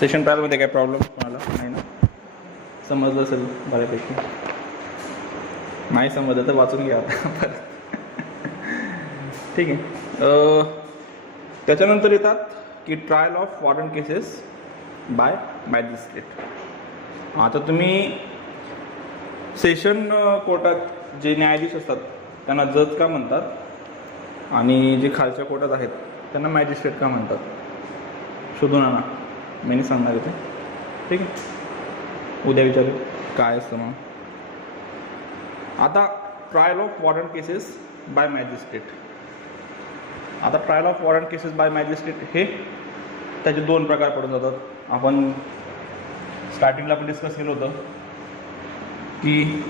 Session ट्रायलमध्ये काय problem तुम्हाला नाही ना? समजलं असेल बऱ्यापैकी. नाही समजलं तर वाचून घ्या आता परत. ठीक आहे. त्याच्यानंतर येतात की trial of warrant cases by magistrate. आता तुम्ही सेशन कोर्टात जे न्यायाधीश असतात त्यांना जज का म्हणतात आणि जे खालच्या कोर्टात आहेत त्यांना मॅजिस्ट्रेट का म्हणतात? शोधून आणा, मी नाही सांगणार इथे. ठीक आहे, उद्या विचारू काय असतं मग. आता trial of warrant cases by magistrate. आता trial of warrant cases by magistrate हे त्याचे दोन प्रकार पडून जातात. आपण स्टार्टिंगला आपण डिस्कस केलं होतं की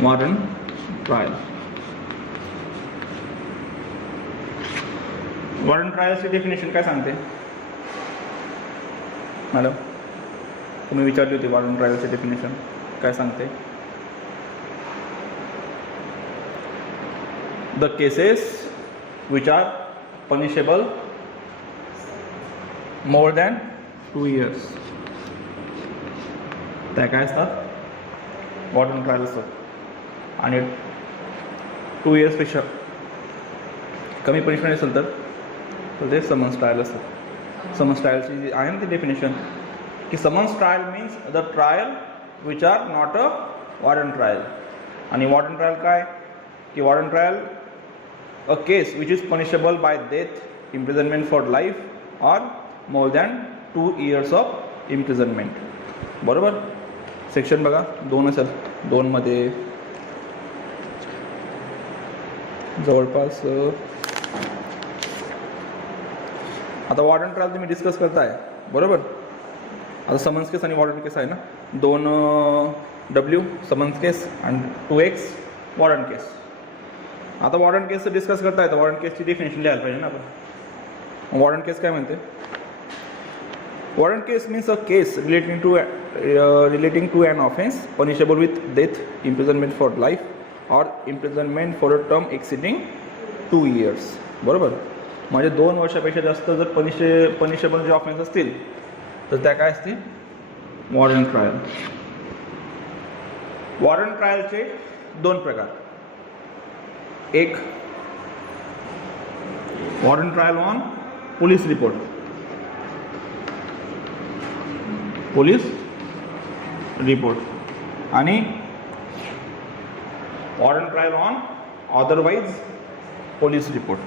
वॉरंट ट्रायल. वॉरंट ट्रायलची डेफिनेशन काय सांगते मॅडम? तुम्ही विचारली होती वॉरंट ट्रायलची डेफिनेशन काय सांगते? The cases which are punishable more than 2 years त्या काय असतात? वॉरंट ट्रायल असतात. आणि 2 yearsपेक्षा कमी पनिशमेंट असेल तर ते समन्स ट्रायल असतात. समन्स ट्रायलची आहे ना ती डेफिनेशन की summons trial means the trial which are not a warrant trial. आणि वॉरंट ट्रायल काय की warrant trial a case which is punishable bye death, imprisonment for life or more than 2 years of imprisonment. बरोबर. Section बघा 2 असेल, 2 मध्ये जवळपास आता warrant trial तुम्ही डिस्कस करताय बरोबर. आता समन्स केस आणि वॉरंट केस आहे ना, 2W समन्स केस आणि 2X वॉरंट केस. आता वॉरंट केसचं डिस्कस करताय तर वॉरंट केसची डेफिनेशन लिहायला पाहिजे ना आपण. वॉरंट केस काय म्हणते? Warrant case means a case relating to an offense punishable with death, imprisonment for life or imprisonment for a term exceeding 2 years. बरोबर. म्हणजे 2 वर्षापेक्षा जास्त जर पनिशेबल जे ऑफेन्स असतील तर त्या काय असतील? Warrant trial. वॉरंट ट्रायलचे 2 प्रकार. एक warrant trial on police report. Police report आणि warrant trial on otherwise police report.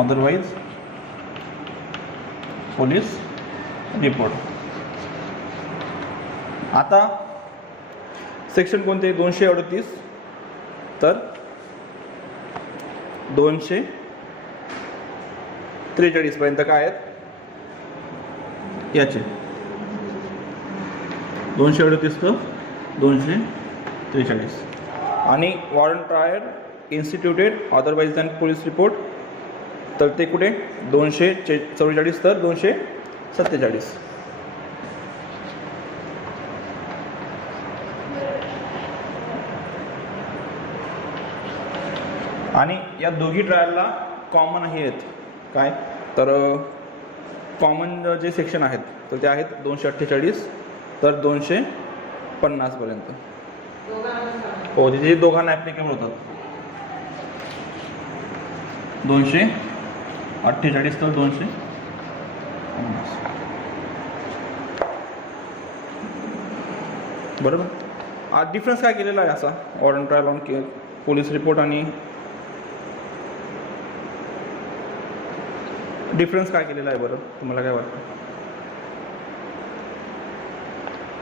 Otherwise police report. आता सेक्शन कोणते? 238 तर 243 पर्यंत काय आहेत याचे? 238 तर 243. आणि warrant trial instituted otherwise than police report तर ते कुठे? 244 तर 247. आणि या दोघी ट्रायलला कॉमन हे आहेत काय? तर कॉमन जे सेक्शन आहेत तर ते आहेत 248 तर 250 पर्यंत. हो, तिथे दोघांना ॲप्लिकेबल होतात. 248 तर 250. बरोबर. आज डिफरन्स काय केलेला आहे असा warrant trial on police report आणि डिफरन्स काय केलेला आहे बरं? तुम्हाला काय वाटतं?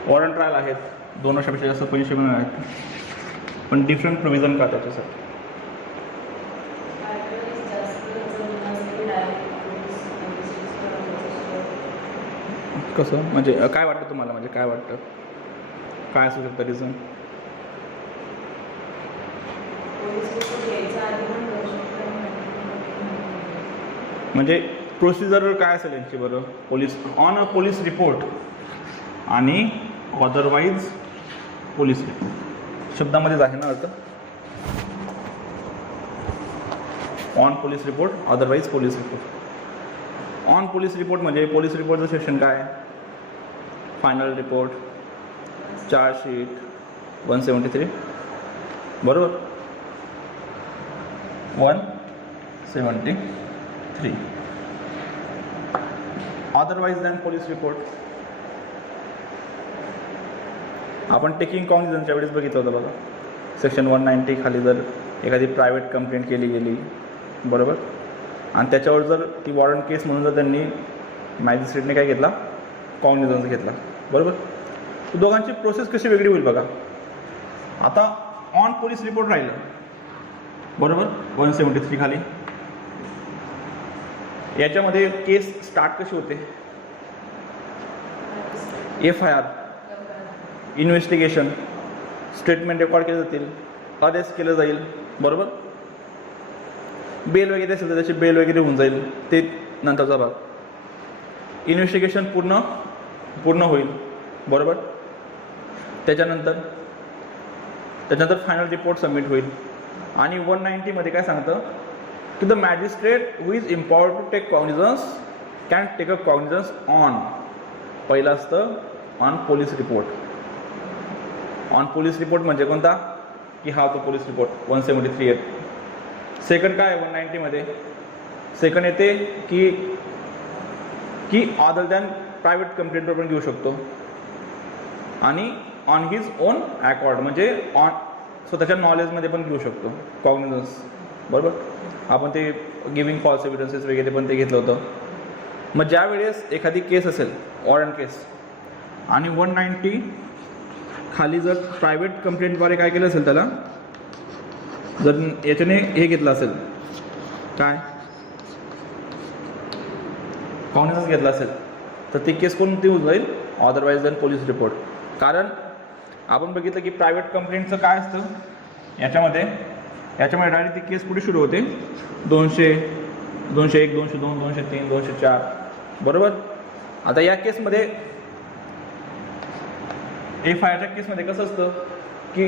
वॉरंट ट्रायल आहेत 2 वर्षापेक्षा जास्त पनिशमेंट आहेत पण डिफरंट प्रोव्हिजन का त्याच्यासाठी? कसं म्हणजे काय वाटतं तुम्हाला? म्हणजे काय वाटतं काय असू शकतं रिझन? म्हणजे प्रोसिजर काय असेल यांची बरं? Police on a police report आणि अदरवाइज पोलीस रिपोर्ट शब्दामध्येच आहे ना अर्थ. On police report, otherwise police report. On police report म्हणजे पोलीस रिपोर्टचं सेक्शन काय? फायनल रिपोर्ट, चार्जशीट, 173 बरोबर, 173. अदरवाईज दॅन पोलीस रिपोर्ट आपण टेकिंग कॉग्निझन्सच्या वेळेस बघितलं होतं बघा. सेक्शन 190 खाली जर एखादी प्रायव्हेट कंप्लेंट केली गेली बरोबर, आणि त्याच्यावर जर ती वॉरंट केस म्हणून जर त्यांनी मॅजिस्ट्रेटने काय घेतला? कॉग्निझन्स घेतला बरोबर. दोघांची प्रोसेस कशी वेगळी होईल बघा. आता ऑन पोलीस रिपोर्ट राहिलं बरोबर, 173 खाली. याच्यामध्ये केस स्टार्ट कशी होते? FIR, इन्व्हेस्टिगेशन, स्टेटमेंट रेकॉर्ड केले जातील, अरेस्ट केलं जाईल बरोबर. बेल वगैरे असेल तर त्याची बेल वगैरे होऊन जाईल, ते नंतरचा भाग. इन्व्हेस्टिगेशन पूर्ण होईल बरोबर. त्याच्यानंतर फायनल रिपोर्ट सबमिट होईल. आणि 190 मध्ये काय सांगतं की the magistrate who is empowered to take cognizance can take a cognizance on. पहिलं असतं on police report. On police report म्हणजे कोणता? की हा तो पोलीस रिपोर्ट 173 येत. सेकंड काय 190 मध्ये? सेकंड येते की अदर दॅन प्रायव्हेट कंप्लेंटवर पण घेऊ शकतो, आणि ऑन हिज ओन अकॉर्ड म्हणजे ऑन स्वतःच्या नॉलेजमध्ये पण घेऊ शकतो कॉग्निझन्स बरोबर. आपण ते गिविंग फॉल्स एव्हिडन्सेस वगैरे पण ते घेतलं होतं. मग ज्या वेळेस एखादी केस असेल वॉरंट केस आणि 190 खाली जर प्रायव्हेट कंप्लेंटद्वारे काय केलं असेल, त्याला जर याच्याने हे घेतलं असेल काय कॉग्निझन्स घेतला असेल, तर ती केस कोणती होऊन जाईल? Otherwise than police report. कारण आपण बघितलं की प्रायव्हेट कंप्लेंटचं काय असतं याच्यामध्ये डायरेक्ट ती केस पुढे सुरू होते 200, 201, 202, 203, 204 बरोबर. आता या केसमध्ये FIRच्या केसमध्ये कसं असतं की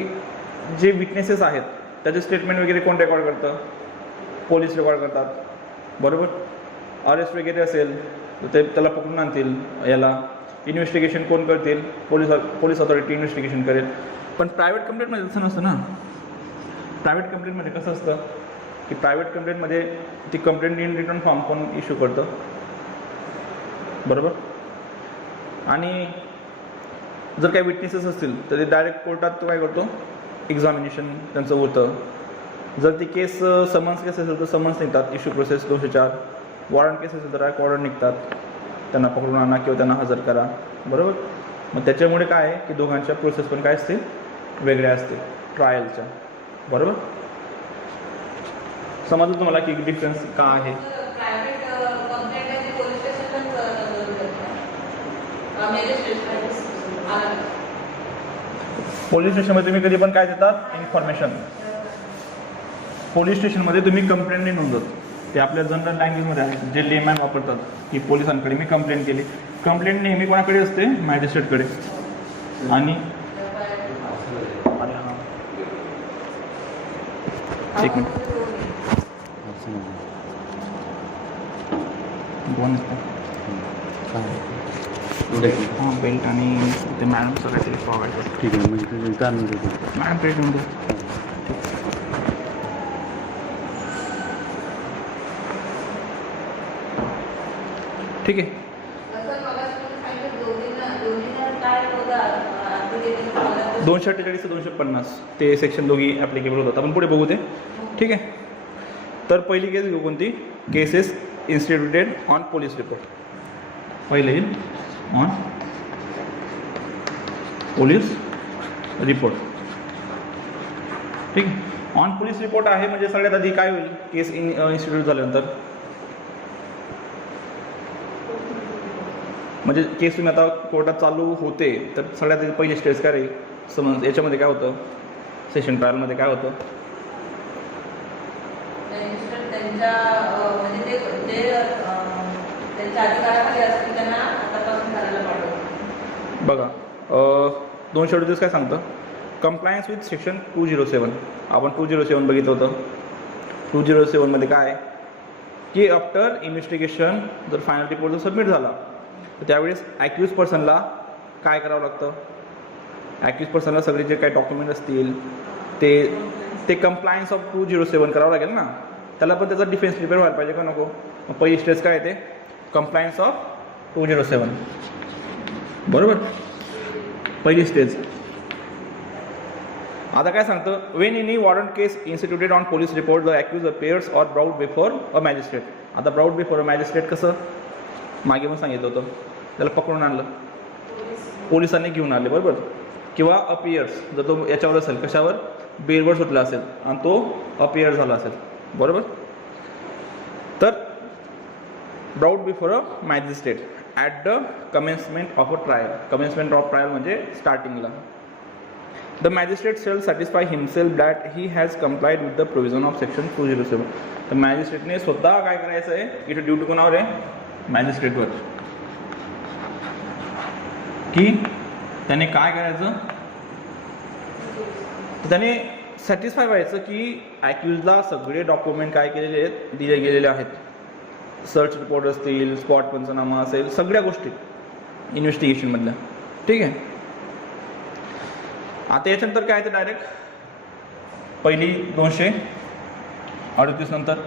जे विटनेसेस आहेत त्याचे स्टेटमेंट वगैरे कोण रेकॉर्ड करतं? पोलीस रेकॉर्ड करतात बरोबर. अरेस्ट वगैरे असेल तर ते त्याला पकडून आणतील याला. इन्व्हेस्टिगेशन कोण करतील? पोलीस ऑथॉरिटी इन्व्हेस्टिगेशन करेल. पण प्रायव्हेट कंप्लेंटमध्ये तसं नसतं ना. प्रायव्हेट कंप्लेंटमध्ये कसं असतं की प्रायव्हेट कंप्लेंटमध्ये ती कंप्लेंट इन रिटर्न फॉर्म कोण इश्यू करतं बरोबर. आणि जर काही विटनेसेस असतील तर ते डायरेक्ट कोर्टात तो काय करतो? एक्झामिनेशन त्यांचं होतं. जर ती केस समन्स केस असेल तर समन्स निघतात, इश्यू प्रोसेस 204. वॉरंट केस असेल तर डायरेक्ट वॉरंट निघतात, त्यांना पकडून आणा किंवा त्यांना हजर करा बरोबर. मग त्याच्यामुळे काय आहे की दोघांच्या प्रोसेस पण काय असतील? वेगळ्या असतील ट्रायलच्या बरोबर. समजलं तुम्हाला की डिफरन्स का आहे? पोलीस स्टेशनमध्ये तुम्ही कधी पण काय देतात? इन्फॉर्मेशन. पोलीस स्टेशनमध्ये तुम्ही कंप्लेंट नाही नोंदवत. ते आपल्या जनरल लँग्वेजमध्ये आहे, जे लेमॅन वापरतात की पोलिसांकडे मी कंप्लेंट केली. कंप्लेंट नेहमी कोणाकडे असते? मॅजिस्ट्रेटकडे. आणि एक मिनिट हां बेल्ट आणि ते मॅडमचं काहीतरी प्रोव्हाइड करतो. ठीक आहे, म्हणजे काय म्हणतो मॅडम प्लेट म्हणतो. ठीक आहे. 248 250 ते सेक्शन दोघी ॲप्लिकेबल होतात. आपण पुढे बघू ते. ठीक आहे. तर पहिली केस घेऊ कोणती? Cases instituted on police report. पहिले येईल ऑन पोलीस रिपोर्ट. ठीक आहे. ऑन पोलीस रिपोर्ट आहे म्हणजे सगळ्यात आधी काय होईल? केस इन्स्टिट्यूट झाल्यानंतर म्हणजे केस तुम्ही आता कोर्टात चालू होते तर सगळ्यात पहिली स्टेज काय राहील? समज याच्यामध्ये काय होतं? सेशन ट्रायलमध्ये काय होतं? बघा 238 काय सांगतं? Compliance with section 207. आपण 207 बघितलं होतं. 207 मध्ये काय आहे की आफ्टर इन्व्हेस्टिगेशन जर फायनल रिपोर्ट जर सबमिट झाला तर त्यावेळेस ॲक्युज पर्सनला काय करावं लागतं, ॲक्युज पर्सनला सगळे जे काही डॉक्युमेंट असतील ते कंप्लायन्स ऑफ 207 करावं लागेल ना, त्याला पण त्याचा डिफेन्स प्रिपेअर व्हायला पाहिजे का नको. मग पहिली स्टेज काय येते, कंप्लायन्स ऑफ 207, बरोबर, पहिली स्टेज. आता काय सांगतं, when any warrant case instituted on police report the accused appears or brought before a magistrate. आता ब्राउड बिफोर अ मॅजिस्ट्रेट कसं मागे पण सांगितलं होतं, त्याला पकडून आणलं, पोलिसांनी घेऊन आले, बरोबर, किंवा अपियर्स जर तो याच्यावर असेल, कशावर, बेलवर सुटला असेल आणि तो अपियर झाला असेल, बरोबर. तर brought before a magistrate at the commencement of a trial. Commencement of trial म्हणजे स्टार्टिंगला. The magistrate shall satisfy himself that he has complied with the provision of section 207. तर मॅजिस्ट्रेटने स्वतः काय करायचं आहे, इथे ड्युटी कोणावर आहे, मॅजिस्ट्रेटवर, की त्याने काय करायचं, त्याने सॅटिस्फाय व्हायचं की ॲक्युजला सगळे डॉक्युमेंट काय केलेले आहेत, दिले गेलेले आहेत. सर्च रिपोर्ट असतील, स्पॉट पंचनामा असेल, सगळ्या गोष्टी इन्व्हेस्टिगेशनमधल्या, ठीक आहे. आता याच्यानंतर काय ते डायरेक्ट पहिली 238 नंतर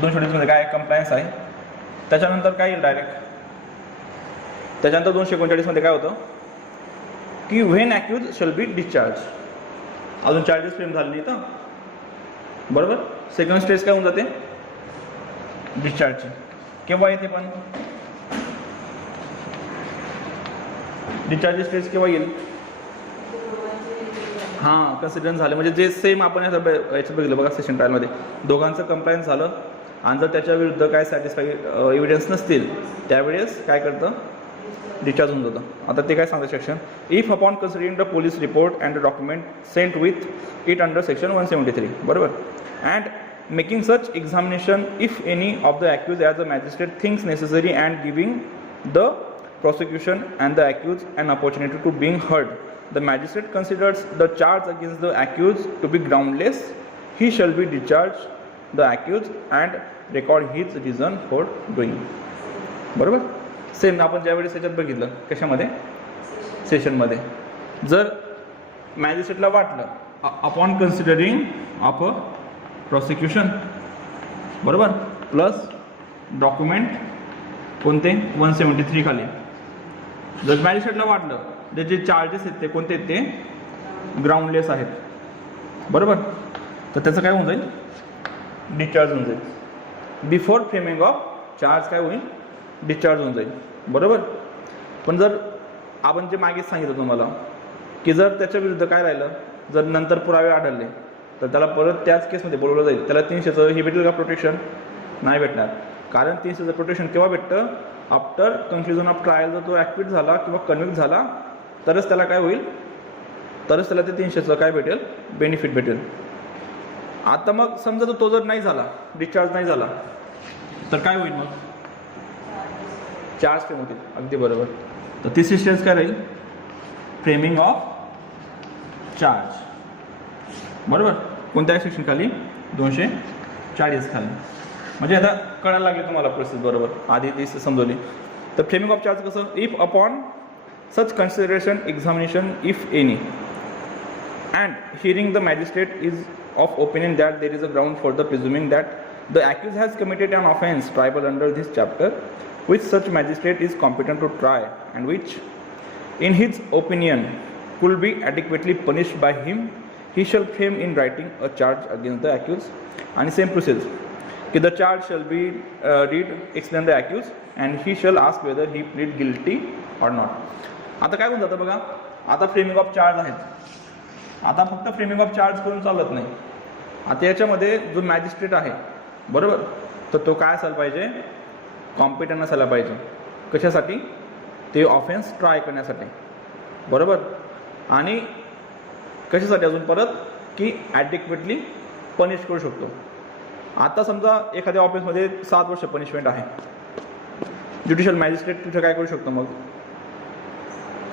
238मध्ये काय कंप्लायन्स आहे, त्याच्यानंतर काय येईल डायरेक्ट, त्याच्यानंतर 239मध्ये काय होतं की व्हेन ॲक्यूज शल बी डिस्चार्ज. अजून चार्जेस फ्रेम झाले नाही तर, बरोबर. सेकंड स्टेज काय होऊन जाते, डिस्चार्जची. केव्हा येते पण डिस्चार्ज स्टेज केव्हा येईल, हां, कन्सिडरन्स झालं म्हणजे जे सेम आपण याच्यात बघितलं बघा सेशन ट्रायलमध्ये, दोघांचं कंप्लायन्स झालं आणि जर त्याच्या विरुद्ध काय सॅटिस्फाई एव्हिडन्स नसतील त्यावेळेस काय करतं, डिस्चार्ज होऊन जातं. आता ते काय सांगतं section, if upon considering the police report and the document sent with it under section 173, बरोबर, and making such examination if any of the accused as a magistrate thinks necessary and giving the prosecution and the accused an opportunity to being heard, the magistrate considers the charge against the accused to be groundless, he shall be discharged the accused and record his reason for doing. बरोबर. Same आपण ज्यावेळेस त्याच्यात बघितलं कशामध्ये, सेशनमध्ये, जर मॅजिस्ट्रेटला वाटलं upon considering of a prosecution, बरोबर, प्लस डॉक्युमेंट कोणते 173 खाली, जर मॅजिस्ट्रेटला वाटलं त्याचे चार्जेस आहेत ते कोणते आहेत, ते ग्राउंडलेस आहेत, बरोबर, तर त्याचं काय होऊन जाईल, डिस्चार्ज होऊन जाईल. बिफोर फ्रेमिंग ऑफ चार्ज काय होईल, डिस्चार्ज होऊन जाईल, बरोबर. पण जर आपण जे मागेच सांगितलं तुम्हाला की जर त्याच्या विरुद्ध काय राहिलं, जर नंतर पुरावे आढळले तर त्याला परत त्याच केसमध्ये बोलवलं जाईल, त्याला 300चं हे भेटेल का प्रोटेक्शन, नाही भेटणार. कारण 300चं प्रोटेक्शन केव्हा भेटतं, आफ्टर कन्क्ल्युजन ऑफ ट्रायल. जर तो ॲक्विट झाला किंवा कन्व्हिक्ट झाला तरच त्याला काय होईल, तरच त्याला ते 300चं काय भेटेल, बेनिफिट भेटेल. आता मग समजा तो जर नाही झाला, डिस्चार्ज नाही झाला, तर काय होईल, मग चार्ज फ्रेम होतील, अगदी बरोबर. तर तिसरी स्टेज काय राहील, फ्रेमिंग ऑफ चार्ज, बरोबर. कोणत्या सेक्शन खाली, 240 खाली. म्हणजे आता कळायला लागले तुम्हाला प्रोसेस, बरोबर, आधी ती समजवली. तर फ्रेमिंग ऑफ चार्ज कसं, if upon such consideration examination if any and hearing the magistrate is of opinion that there is a ground for the presuming that the accused has committed an offence triable under this chapter which such magistrate is competent to try and which in his opinion could be adequately punished by him, he shall frame in writing a charge against the accused. And same process कि the charge shall be read, explain the accused and he shall ask whether he plead guilty or not. आता काय होऊन जातं बघा, आता framing of charge आहेत, आता फक्त फ्रेमिंग ऑफ चार्ज करून चालत नाही. आता याच्यामध्ये जो मॅजिस्ट्रेट आहे, बरोबर, तर तो काय असायला पाहिजे, कॉम्पिटंट असायला पाहिजे. कशासाठी, ते ऑफेन्स ट्राय करण्यासाठी, बरोबर. आणि कशासाठी अजून परत, की ॲडिक्वेटली पनिश करू शकतो. आता समजा एखाद्या ऑफेन्समध्ये 7 वर्ष पनिशमेंट आहे, ज्युडिशियल मॅजिस्ट्रेट तिथे काय करू शकतो मग,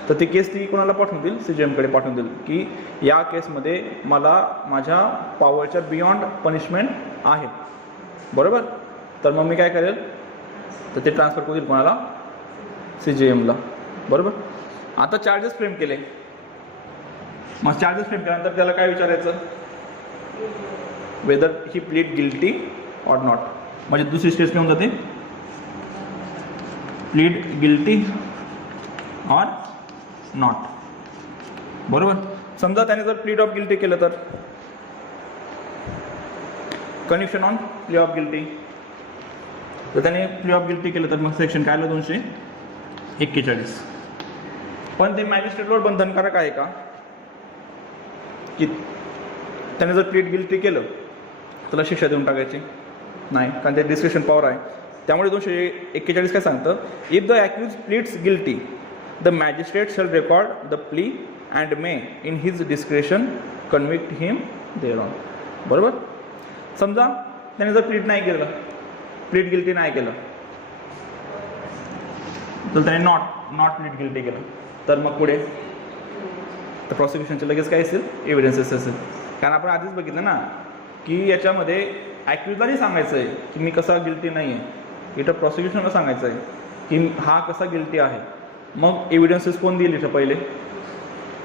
तर ती केस ती कोणाला पाठवून देईल, CJM पाठवून देईल की या केसमध्ये मला माझ्या पॉवरच्या बियॉन्ड पनिशमेंट आहेत, बरोबर. तर मग मी काय करेल, तर ते ट्रान्सफर करू कोणाला, CJMला, बरोबर. आता चार्जेस फ्रेम केले, मग चार्जेस फ्रेम केल्यानंतर त्याला काय विचारायचं, weather he plead guilty or not. म्हणजे दुसरी स्टेज काय होऊन जाते, प्लीड गिल्टी ऑर नॉट, बरोबर. समजा त्याने जर प्लीड ऑफ गिल्टी केलं तर कन्व्हिक्शन ऑन प्ली ऑफ गिल्टी, तर त्याने प्ली ऑफ गिल्टी केलं तर मग सेक्शन काय आलं 241. पण ते मॅजिस्ट्रेटवर बंधनकारक आहे का, की त्याने जर प्लीड गिल्टी केलं त्याला शिक्षा देऊन टाकायची, नाही, कारण ते डिस्क्रिप्शन पॉवर आहे. त्यामुळे 241 काय सांगतं, if the accused pleads guilty the magistrate shall record the plea and may in his description convict him thereon, बरोबर. समजा त्याने जर प्लीड नाही केलं, प्लीड गिल्टी नाही केलं, तर त्याने नॉट प्लीड गिल्टी केलं, तर मग पुढे तर प्रॉसिक्युशनचे लगेच काय असेल, एव्हिडन्सेस असेल. कारण आपण आधीच बघितलं ना की याच्यामध्ये ॲक्युजला नाही सांगायचं आहे की मी कसा गिल्टी नाही आहे, इथं प्रॉसिक्युशनला सांगायचं आहे की हा कसा गिल्टी आहे. मग एव्हिडन्सेस कोण देईल इथं, पहिले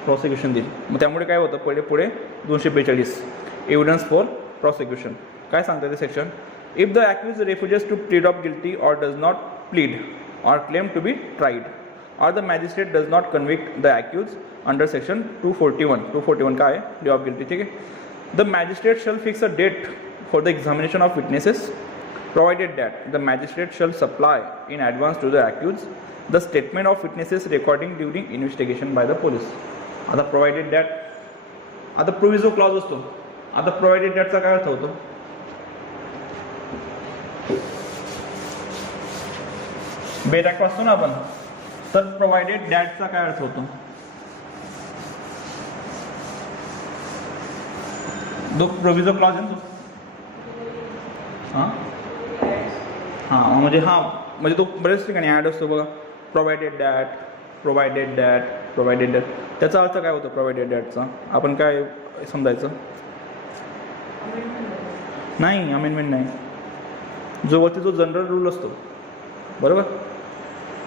प्रॉसिक्युशन देईल. मग त्यामुळे काय होतं, पुढे 242 एव्हिडन्स फॉर प्रॉसिक्युशन. काय सांगतं ते सेक्शन, if the accused refuses to plead of guilty or does not plead or claim to be tried or the magistrate does not convict the accused under section 241 काय आहे, plea of guilty, ठीक आहे. The magistrate shall fix a date for the examination of witnesses provided that the magistrate shall supply in advance to the accused the statement of witnesses recording during investigation by the police. आता provided that, आता proviso clause असतो. आता provided that चा काय अर्थ होतो, बेट वाचतो ना आपण, तर प्रोव्हाइडेड डॅटचा काय अर्थ होतो, जो प्रोव्हिजो क्लॉज आहे ना तो, म्हणजे म्हणजे तो बरेच ठिकाणी ॲड असतो बघा, प्रोव्हाइडेड डॅट, त्याचा अर्थ काय होतो प्रोव्हाइडेड डॅटचा, आपण काय समजायचं, नाही अमेंडमेंट नाही, जो वरती जो जनरल रूल असतो, बरोबर,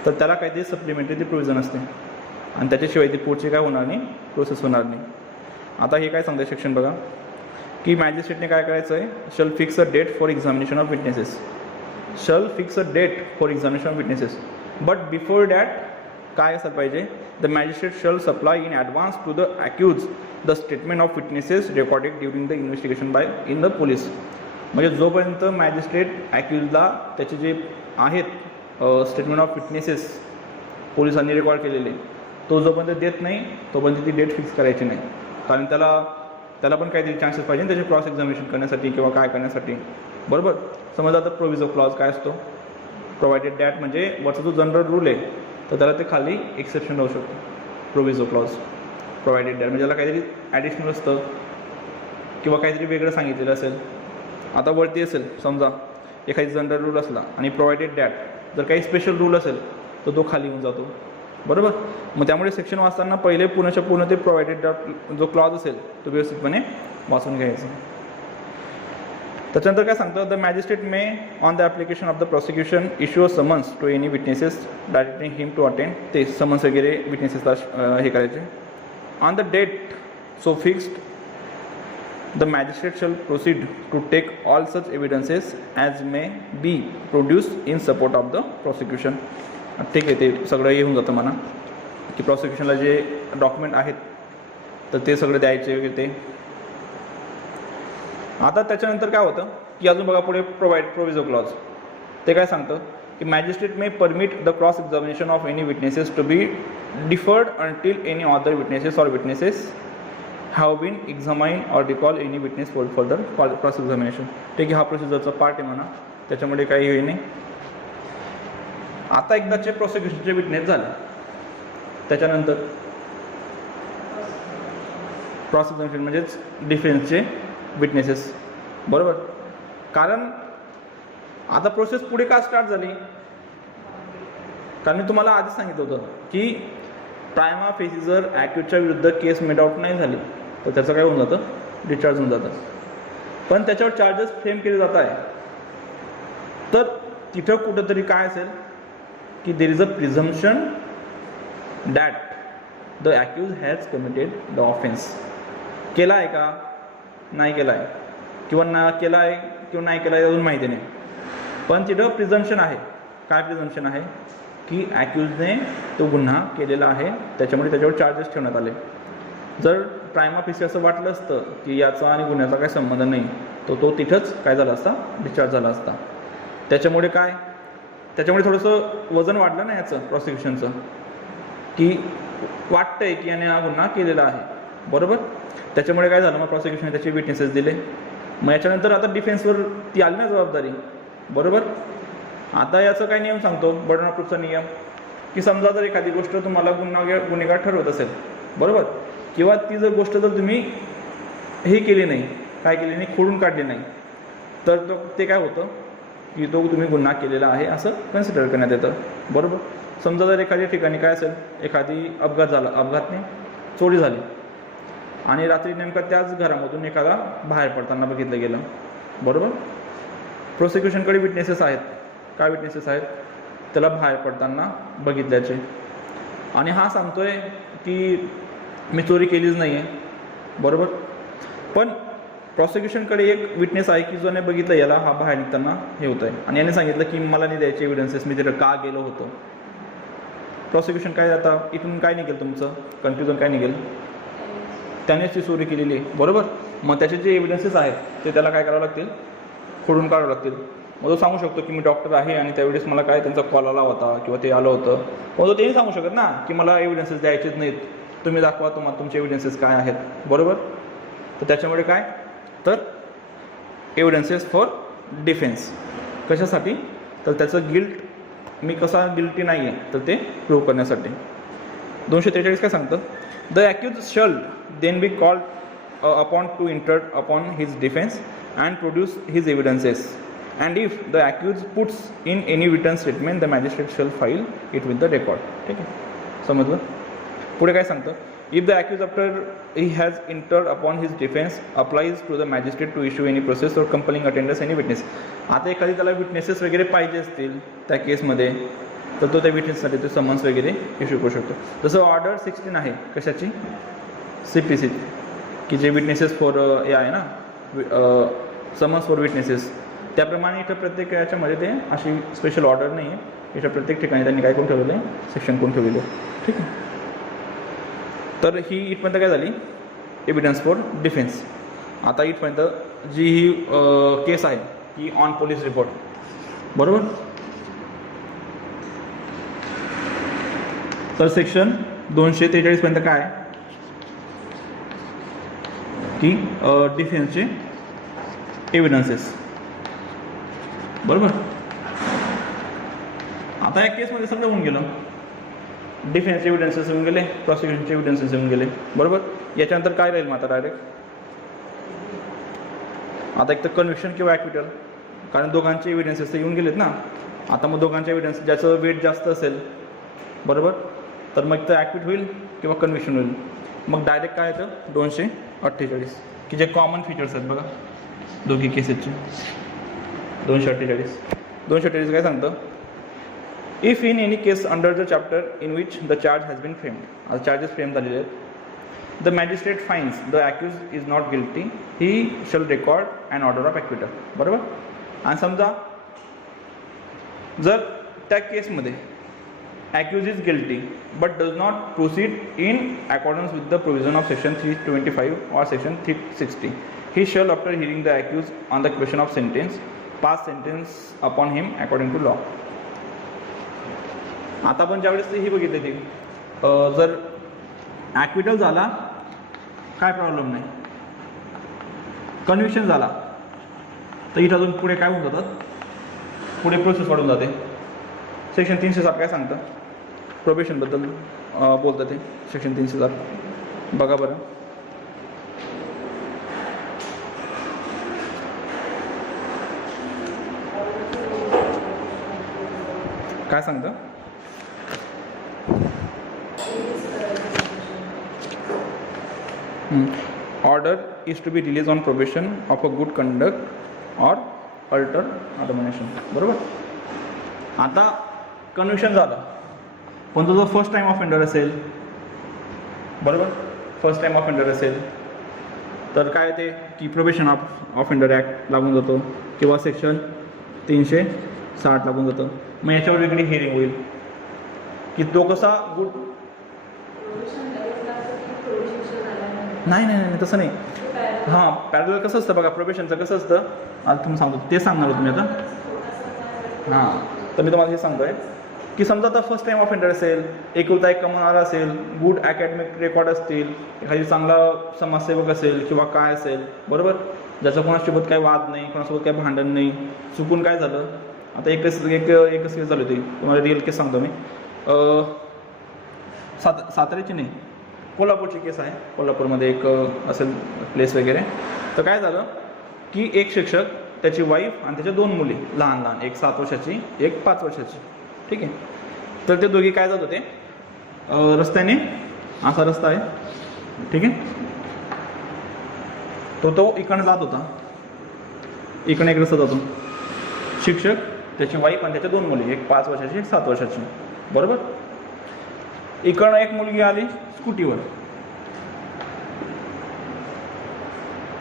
तर त्याला काहीतरी सप्लिमेंटरी प्रोव्हिजन असते आणि त्याच्याशिवाय ती पुढची काय होणार नाही, प्रोसेस होणार नाही. आता हे काय सांगतं सेक्शन बघा, की मॅजिस्ट्रेटने काय करायचं आहे, shall fix a date for examination of witnesses, but before that काय असलं पाहिजे, the magistrate shall supply in advance to the accused the statement of witnesses recorded during the investigation by in the police. म्हणजे जोपर्यंत मॅजिस्ट्रेट ॲक्यूजला त्याचे जे आहेत स्टेटमेंट ऑफ विटनेसेस पोलिसांनी रेकॉर्ड केलेले, तो जोपर्यंत देत नाही तोपर्यंत ती डेट फिक्स करायची नाही, कारण त्याला पण काहीतरी चान्सेस पाहिजे त्याचे क्रॉस एक्झामिनेशन करण्यासाठी किंवा काय करण्यासाठी, बरोबर. समजा आता प्रोव्हिजो क्लॉज काय असतो, प्रोव्हाइडेड डॅट म्हणजे वरचा जो जनरल रूल आहे तर त्याला ते खाली एक्सेप्शन राहू शकतो, प्रोव्हिजो क्लॉज, प्रोव्हाइडेड डॅट म्हणजे त्याला काहीतरी ॲडिशनल असतं किंवा काहीतरी वेगळं सांगितलेलं असेल. आता वरती असेल समजा एखादी जनरल रूल असला आणि प्रोव्हाइडेड डॅट जर काही स्पेशल रूल असेल तर तो खाली येऊन जातो, बरोबर. मग त्यामुळे सेक्शन वाचताना पहिले पूर्णच्या पूर्ण ते प्रोव्हाइडेड डॅट जो क्लॉज असेल तो व्यवस्थितपणे वाचून घ्यायचा. त्याच्यानंतर काय सांगतं, the magistrate may on the application of the prosecution issue a summons to any witnesses directing him to attend, ते समन्स वगैरे विटनेसेसला हे करायचे. On the date so fixed the magistrate shall proceed to take all such evidences as may be produced in support of the prosecution. ठीक आहे, ते सगळं येऊन जातं म्हणा की प्रॉसिक्युशनला जे डॉक्युमेंट आहेत तर ते सगळे द्यायचे वगैरे ते. आता त्याच्यानंतर काय होतं की अजून बघा पुढे प्रोव्हिजो क्लॉज, ते काय सांगतं की magistrate may permit the cross examination of any witnesses to be deferred until any other witnesses or witnesses have been examined or recall any witness for further cross examination. ठीक आहे, हा प्रोसिजरचा पार्ट आहे म्हणा, त्याच्यामध्ये काही होई नाही. आता एकदाचे प्रॉसिक्युशनचे विटनेस झाले त्याच्यानंतर क्रॉस एक्झामिनेशन म्हणजेच डिफेन्सचे विटनेसेस, बरोबर. कारण आता प्रोसेस पुढे का स्टार्ट झाली, कारण मी तुम्हाला आधीच सांगितलं होतं की प्रायमा फेसी जर ॲक्युजच्या विरुद्ध केस मेड आउट नाही झाली तर त्याचं काय होऊन जातं, डिस्चार्ज होऊन जातं. पण त्याच्यावर चार्जेस फ्रेम केले जात आहे, तर तिथं कुठंतरी काय असेल की there is a presumption that the accused has committed the offence. केला आहे का, नाही केला आहे, किंवा ना केला आहे किंवा नाही केला आहे अजून माहिती नाही, पण तिथं प्रिझम्पशन आहे. काय प्रिझम्पशन आहे की ॲक्यूजने तो गुन्हा केलेला आहे, त्याच्यामुळे त्याच्यावर चार्जेस ठेवण्यात आले. जर प्रायमा फेसी असं वाटलं असतं की याचा आणि गुन्ह्याचा काही संबंध नाही, तर तो तिथंच काय झाला असता, डिस्चार्ज झाला असता. त्याच्यामुळे काय, त्याच्यामुळे थोडंसं वजन वाढलं ना याचं प्रॉसिक्युशनचं, की वाटतंय की याने हा गुन्हा केलेला आहे, बरोबर. त्याच्यामुळे काय झालं, मग प्रॉसिक्युशनने त्याचे विटनेसेस दिले. मग याच्यानंतर आता डिफेन्सवर ती आली ना जबाबदारी, बरोबर. आता याचं काय नियम सांगतो, बर्डन ऑफ प्रूफचा नियम, की समजा जर एखादी गोष्ट तुम्हाला गुन्हेगार ठरवत असेल, बरोबर, किंवा ती जर गोष्ट जर तुम्ही हे केली नाही, काय केली नाही, खोडून काढली नाही, तर ते काय होतं की तो तुम्ही गुन्हा केलेला आहे असं कन्सिडर करण्यात येतं, बरोबर. समजा जर एखाद्या ठिकाणी काय असेल, एखादी अपघात झाला, अपघातने चोरी झाली आणि रात्री नेमकं त्याच घरामधून एखादा बाहेर पडताना बघितलं गेलं, बरोबर. प्रोसिक्युशनकडे विटनेसेस आहेत. काय विटनेसेस आहेत, त्याला बाहेर पडताना बघितल्याचे, आणि हा सांगतोय की मी चोरी केलीच नाही आहे, बरोबर. पण प्रॉसिक्युशनकडे एक विटनेस आहे की जोने बघितलं याला हा बाहेर निघताना हे होतं आहे, आणि याने सांगितलं की मला नाही द्यायचे एव्हिडन्सेस, मी तिथं का गेलो होतो. प्रॉसिक्युशन काय, आता इथून काय निघेल, तुमचं कन्फ्युजन काय निघेल, त्यानेच ती चोरी केलेली आहे, बरोबर. मग त्याचे जे एव्हिडन्सेस आहेत ते त्याला काय करावं लागतील, खोडून काढावं लागतील. मग तो सांगू शकतो की मी डॉक्टर आहे आणि त्यावेळेस मला काय त्यांचा कॉल आला होता किंवा ते आलं होतं. मग तो तेही सांगू शकत ना की मला एव्हिडन्सेस द्यायचेच नाहीत, तुम्ही दाखवा तुम्हाला तुमचे एव्हिडन्सेस काय आहेत, बरोबर. तर त्याच्यामुळे काय, तर एव्हिडन्सेस फॉर डिफेन्स कशासाठी, तर त्याचं गिल्ट मी कसा गिल्टी नाही आहे तर ते प्रूव्ह करण्यासाठी. 243 काय सांगतं, the accused shall then be called upon to enter upon his defence and produce his evidences, and if the accused puts in any written statement the magistrate shall file it with the record. ठीक आहे, समजलं. पुढे काय सांगतं, if the accused after he has entered upon his defence applies to the magistrate to issue any process or compelling attendance any witness. आता एखादी त्याला witnesses वगैरे पाहिजे असतील त्या केसमध्ये, तर तो त्या विटनेससाठी तो समन्स वगैरे इश्यू करू शकतो. जसं ऑर्डर 16 आहे कशाची, CPC, की जे विटनेसेस फॉर हे आहे ना, समन्स फॉर विटनेसेस, त्याप्रमाणे इथं प्रत्येक याच्यामध्ये ते अशी स्पेशल ऑर्डर नाही आहे, इथं प्रत्येक ठिकाणी त्यांनी काय करून ठेवलेलं आहे, सेक्शन करून ठेवलेलं आहे. ठीक आहे, तर ही इथपर्यंत काय झाली, एव्हिडन्स फॉर डिफेन्स. आता इथपर्यंत जी ही केस आहे की ऑन पोलीस रिपोर्ट, बरोबर. तर सेक्शन 243 पर्यंत काय की डिफेन्सचे एव्हिडन्सेस, बरोबर. आता या केसमध्ये सगळं होऊन गेलं, डिफेन्सचे एव्हिडन्सेस येऊन गेले, प्रॉसिक्युशनचे एव्हिडन्सेस येऊन गेले, बरोबर. याच्यानंतर काय राहील मग आता डायरेक्ट, आता एक तर कन्व्हिक्शन किंवा ॲक्विटल, कारण दोघांचे एव्हिडन्सेस तर येऊन गेलेत ना. आता मग दोघांचे एव्हिडन्स ज्याचं वेट जास्त असेल, बरोबर, तर मग तर ॲक्विट होईल किंवा कन्व्हिक्शन होईल. मग डायरेक्ट काय येतं 248, की जे कॉमन फीचर्स आहेत बघा दोघी केसेसचे. 248 काय सांगतं, if in any case under the chapter in which the charge has been framed, आता चार्जेस फ्रेम झालेले आहेत, the magistrate finds the accused is not guilty he shall record and order of acquittal, बरोबर. आणि समजा जर त्या केसमध्ये accused is guilty but does not proceed in accordance with the provision of section 325 or section 360, he shall after hearing the accused on the question of sentence pass sentence upon him according to law. आता आपण ज्यावेळेस ही बघितली ती जर ॲक्विटल झाला काय problem नाही, conviction झाला तर इथं अजून पुढे काय होऊन जातात, पुढे प्रोसेस वाढून जाते. सेक्शन 307 काय सांगतं, प्रोबेशनबद्दल बोलतं ते सेक्शन 307, बघा बरं. काय सांगतं, order is to be release on probation of a good conduct or after admonition. बरोबर. आता कन्व्हिक्शन झालं, पण तो जो फर्स्ट टाईम ऑफेंडर असेल, बरोबर, फर्स्ट टाईम ऑफेंडर असेल तर काय ते की प्रोबेशन ऑफेंडर ॲक्ट लागून जातो किंवा सेक्शन 360 लागून जातं. मग याच्यावर वेगळी हिअरिंग होईल की तो कसा गुड. नाही नाही नाही तसं नाही. हां, पॅरलल कसं असतं बघा, प्रोबेशनचं कसं असतं आता तुम्ही सांगतो, ते सांगणार हो तुम्ही आता. हां, तर मी तुम्हाला हे सांगतोय की समजा आता फर्स्ट टाईम ऑफेंडर असेल, एकुलता एक कमावणारा असेल, गुड अकॅडमिक रेकॉर्ड असतील, एखादी चांगला समाजसेवक असेल किंवा काय असेल, बरोबर, ज्याचा कोणासोबत काही वाद नाही, कोणासोबत काही भांडण नाही. चुकून काय झालं, आता एकच केस झाली होती, तुम्हाला रिअल केस सांगतो मी. साताऱ्याची नाही, कोल्हापूरची केस आहे. कोल्हापूरमध्ये एक असेल प्लेस वगैरे. तर काय झालं की एक शिक्षक, त्याची वाईफ आणि त्याच्या 2 मुली लहान लहान, एक 7 वर्षाची, एक 5 वर्षाची. ठीक आहे. तर ते दोघी काय जात होते रस्त्याने, असा रस्ता आहे, ठीक आहे, तो इकडे जात होता, इकडे एक रस्ता जातो. शिक्षक, त्याची वाईफ आणि त्याच्या 2 मुली, एक 5 वर्षाची, एक 7 वर्षाची, बरोबर. इकडं एक मुलगी आली स्कूटीवर.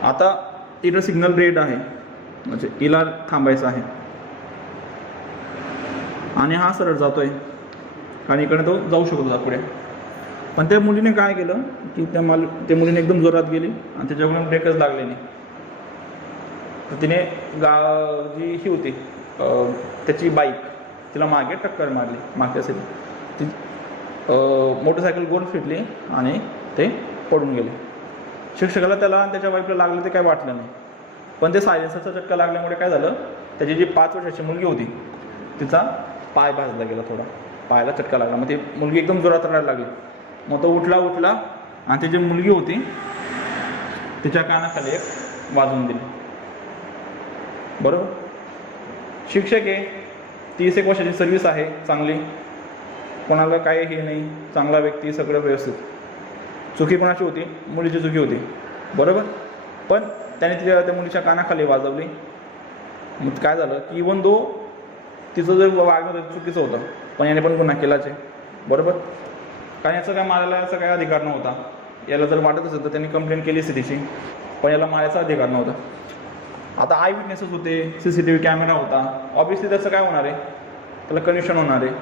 आता तिथं सिग्नल रेड आहे, म्हणजे हिला थांबायचं आहे आणि हा सरळ जातोय आणि इकडे तो जाऊ शकतो होता पुढे. पण त्या मुलीने काय केलं की त्या मुलीने एकदम जोरात गेली आणि त्याच्याकडून ब्रेकच लागले नाही. तर तिने जी ही होती त्याची बाईक, तिला मागे टक्कर मारली, मागच्या असेल ती मोटरसायकल गोल फिटली आणि ते पडून गेले. शिक्षकाला त्याला आणि त्याच्या वाईफला लागलं ते काय वाटलं नाही, पण ते सायलेन्सरचा चटका लागल्यामुळे काय झालं, त्याची जी 5 वर्षाची मुलगी होती तिचा पाय भाजला गेला, थोडा पायाला चटका लागला. मग ती मुलगी एकदम जोरात रडायला लागली. मग तो उठला आणि ती जी मुलगी होती तिच्या कानाखाली एक वाजवून दिली. बरोबर. शिक्षक आहे, 30 वर्षाची सर्व्हिस आहे, चांगली, कोणाला काय हे नाही, चांगला व्यक्ती, सगळं व्यवस्थित. चुकी कोणाची होती, मुलीची चुकी होती, बरोबर. पण त्याने त्या मुलीच्या कानाखाली वाजवली. मग काय झालं की इवन दो तिचं जर वागणं चुकीचं होतं, पण याने पण गुन्हा केलाच आहे, बरोबर. कारण याचं काय मारायला याचा काय अधिकार नव्हता. याला जर वाटत असेल तर त्यांनी कंप्लेंट केली असती तिची, पण याला मारायचा अधिकार नव्हता. आता आय विटनेसेस होते, CCTV कॅमेरा होता, ऑब्व्हियसली त्याचं काय होणार आहे, त्याला कन्व्हिक्शन होणार आहे.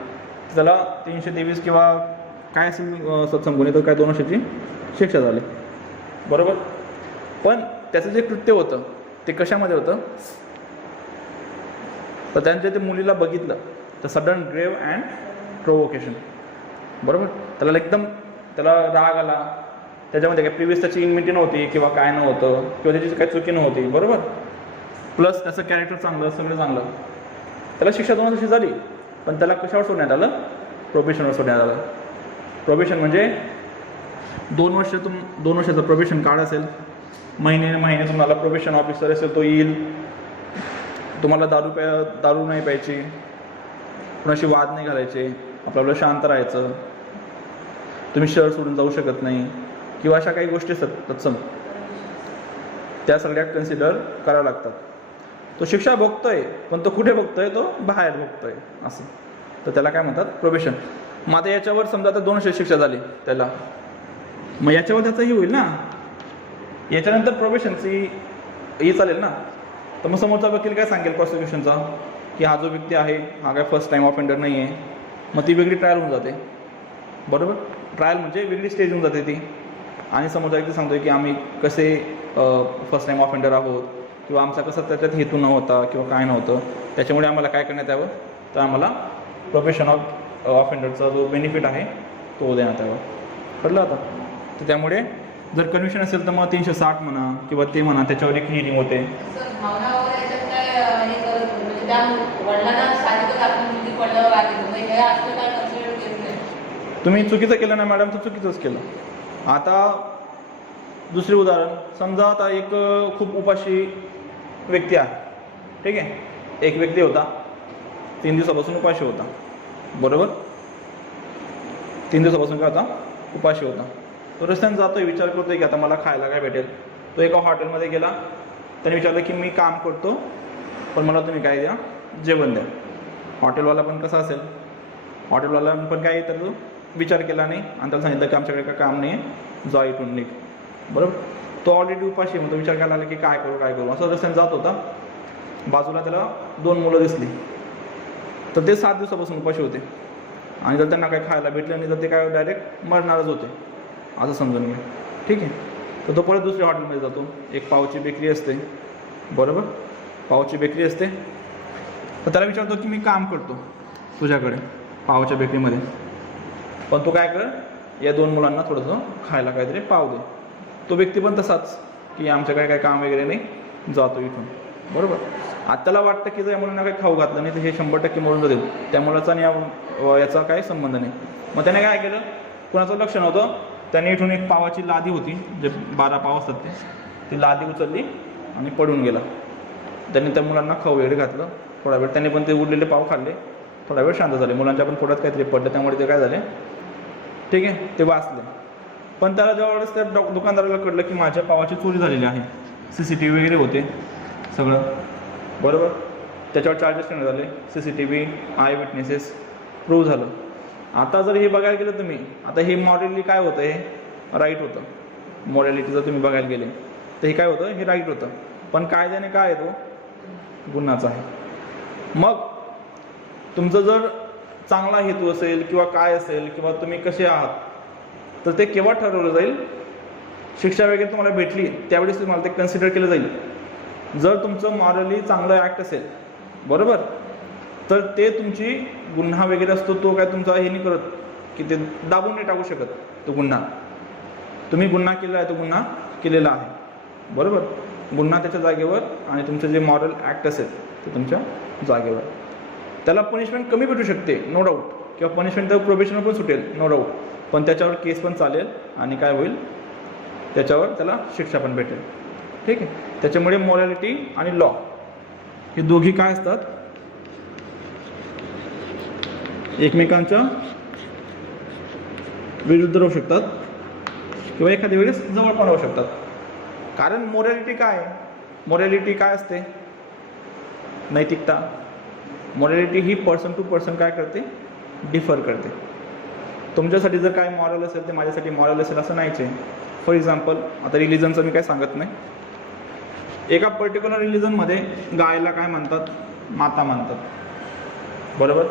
त्याला 323 किंवा काय असेल सत्संगुन्हे, तर काय 2 वर्षाची शिक्षा झाली, बरोबर. पण त्याचं जे कृत्य होतं ते कशामध्ये होतं, तर त्यांच्या ते मुलीला बघितलं तर सडन ग्रेव अँड प्रोवोकेशन, बरोबर. त्याला राग आला, त्याच्यामध्ये काय प्रिव्हियस त्याची इम्युनिटी नव्हती किंवा काय नव्हतं किंवा त्याची काही चुकी नव्हती, बरोबर. प्लस त्याचं कॅरेक्टर चांगलं, सगळं चांगलं. त्याला शिक्षा 2 वर्षाची झाली, पण त्याला कशावर सोडण्यात आलं, प्रोबेशनवर सोडण्यात आलं. प्रोबेशन म्हणजे 2 वर्षाचं प्रोबेशन कार्ड असेल, महिने तुम्हाला प्रोबेशन ऑफिसर असेल तो येईल, तुम्हाला दारू नाही प्यायची, कुणाशी वाद नाही घालायचे, आपल्याला शांत राहायचं, तुम्ही शहर सोडून जाऊ शकत नाही किंवा अशा काही गोष्टी असतात तत्सम, त्या सगळ्या कन्सिडर कराव्या लागतात. तो शिक्षा भोगतोय, पण तो कुठे भोगतोय, तो बाहेर भोगतोय असं, तर त्याला काय म्हणतात, प्रोबेशन. मग आता याच्यावर समजा आता 2 वर्ष शिक्षा झाली त्याला, मग याच्यावर त्याचंही होईल ना, याच्यानंतर प्रोबेशनची ही चालेल ना. तर मग समोरचा वकील काय सांगेल प्रॉसिक्युशनचा की हा जो व्यक्ती आहे हा काय फर्स्ट टाईम ऑफेंडर नाही आहे, मग ती वेगळी ट्रायल होऊन जाते, बरोबर. ट्रायल म्हणजे वेगळी स्टेज होऊन जाते ती, आणि समोरचा व्यक्ती सांगतोय की आम्ही कसे फर्स्ट टाईम ऑफेंडर आहोत किंवा आमचा कसा त्याच्यात हेतू नव्हता किंवा काय नव्हतं, त्याच्यामुळे आम्हाला काय करण्यात यावं, तर आम्हाला प्रोबेशन ऑफेंडरचा जो बेनिफिट आहे तो देण्यात यावा. कळलं आता. तर त्यामुळे जर कन्व्हिक्शन असेल तर मग 360 म्हणा किंवा ते म्हणा, त्याच्यावर एक हिअरिंग होते. तुम्ही चुकीचं केलं ना मॅडम, तर चुकीचंच केलं. आता दुसरे उदाहरण, समजा आता एक खूप उपाशी व्यक्ती आहे, ठीक आहे. एक व्यक्ती होता 3 दिवसापासून उपाशी होता, बरोबर. 3 दिवसापासून काय होता, उपाशी होता. तो रस्त्याने जातोय, विचार करतोय की आता मला खायला काय भेटेल, तो एका हॉटेलमध्ये गेला, त्याने विचारलं की मी काम करतो पण मला तुम्ही काय द्या, जेवण द्या. हॉटेलवाला पण कसा असेल, हॉटेलवाला पण काय तर तो विचार केला नाही आणि त्याला सांगितलं की आमच्याकडे काय काम नाही आहे, जा इथून निघ. बरोबर. तो ऑलरेडी उपाशी, मग तो विचार करायला लागला की काय करू असं रस्त्याने जात होता. बाजूला त्याला 2 मुलं दिसली, तर ते 7 दिवसापासून उपाशी होते आणि जर त्यांना काही खायला भेटलं नाही तर ते काय डायरेक्ट मरणारच होते असं समजून घ्या. ठीक आहे. तर तो परत दुसऱ्या हॉटेलमध्ये जातो. एक पावची बेकरी असते, बरोबर, पावची बेकरी असते. तर त्याला विचारतो की मी काम करतो तुझ्याकडे पावच्या बेकरीमध्ये, पण तू काय कर, या 2 मुलांना थोडंसं खायला काहीतरी पाव दे. तो व्यक्ती पण तसाच की आमच्याकडे काही काम वगैरे नाही, जातो इथून. बरोबर. आता त्याला वाटतं की जर या मुलांना काही खाऊ घातलं नाही तर हे 100% मरून जातील, त्या मुलाचा आणि याचा काही संबंध नाही. मग त्याने काय केलं, कुणाचं लक्ष नव्हतं, त्याने इथून एक पावाची लादी होती, जे 12 पाव असतात ती लादी उचलली आणि पडून गेला. त्याने त्या मुलांना खाऊ वगैरे घातलं. थोडा वेळ त्याने पण ते उरलेले पाव खाल्ले, थोडा वेळ शांत झाले. मुलांच्या पण पोटात काहीतरी पडलं, त्यामुळे ते काय झाले, ठीक आहे, ते वाचले. पण त्याला ज्यावेळेस त्या दुकानदाराला कळलं की माझ्या पावाची चोरी झालेली आहे, CCTV वगैरे होते सगळं, बरोबर, त्याच्यावर चार्जेस करण्यात आले, CCTV, आय विटनेसेस प्रूव्ह झालं. आता जर हे बघायला गेलं तुम्ही, आता हे मॉरली काय होतं, हे राईट होतं. मॉरॅलिटी जर तुम्ही बघायला गेले तर हे काय होतं, हे राईट होतं. पण कायद्याने काय आहे, तो गुन्हाचा आहे. मग तुमचं जर चांगला हेतू असेल किंवा काय असेल किंवा तुम्ही कसे आहात, तर ते केव्हा ठरवलं जाईल, शिक्षा वगैरे तुम्हाला भेटली त्यावेळेस तुम्हाला ते कन्सिडर केलं जाईल. जर तुमचं मॉरली चांगलं ॲक्ट असेल, बरोबर, तर ते तुमची गुन्हा वगैरे असतो तो काय तुमचा हे नाही करत की ते दाबून नाही टाकू शकत. तो गुन्हा तुम्ही गुन्हा केलेला आहे, तो गुन्हा केलेला आहे, बरोबर. गुन्हा त्याच्या जागेवर आणि तुमचं जे मॉरल ॲक्ट असेल ते तुमच्या जागेवर. त्याला पनिशमेंट कमी भेटू शकते, नो डाऊट, किंवा पनिशमेंट तर प्रोबेशनर पण सुटेल, नो डाऊट, पण त्याच्यावर केस पण चालेल आणि काय होईल, त्याच्यावर त्याला शिक्षा पण भेटेल. ठीक आहे. त्याच्यामुळे मॉरॅलिटी आणि लॉ हे दोघी काय असतात, एकमेकांच्या विरुद्ध राहू शकतात किंवा एखाद्या वेळेस जवळ पण राहू शकतात. कारण मॉरॅलिटी काय, मॉरॅलिटी काय असते, नैतिकता. मॉरॅलिटी ही पर्सन टू पर्सन काय करते, डिफर करते. तुमच्यासाठी जर काय मॉरल असेल ते माझ्यासाठी मॉरल असेल असं नाहीच आहे. फॉर एक्झाम्पल, आता रिलिजनचं मी काय सांगत नाही, एका पर्टिक्युलर रिलिजनमध्ये गायला काय म्हणतात, माता मानतात, बरोबर.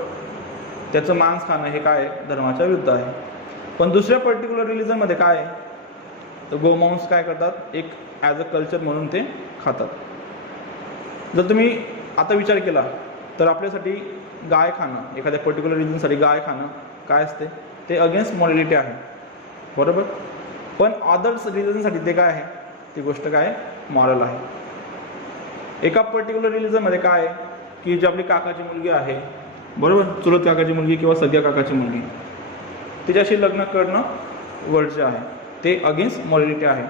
त्याचं मांस खाणं हे काय धर्माच्या विरुद्ध आहे. पण दुसऱ्या पर्टिक्युलर रिलिजनमध्ये काय आहे, तर गोमांस काय करतात, एक ॲज अ कल्चर म्हणून ते खातात. जर तुम्ही आता विचार केला तर आपल्यासाठी गाय खाणं, एखाद्या पर्टिक्युलर रिलिजनसाठी गाय खाणं काय असते, ते अगेन्स्ट मॉरॅलिटी आहे, बरोबर. पण अदर्स रिलिजनसाठी ते काय आहे, ती गोष्ट काय मॉरल आहे. एका पर्टिक्युलर रिलिजनमध्ये काय आहे की जी आपली काकाची मुलगी आहे, बरोबर, चुलत काकाची मुलगी किंवा सगळ्या काकाची मुलगी, तिच्याशी लग्न करणं वर्ज्य आहे, ते अगेन्स्ट मॉरॅलिटी आहे.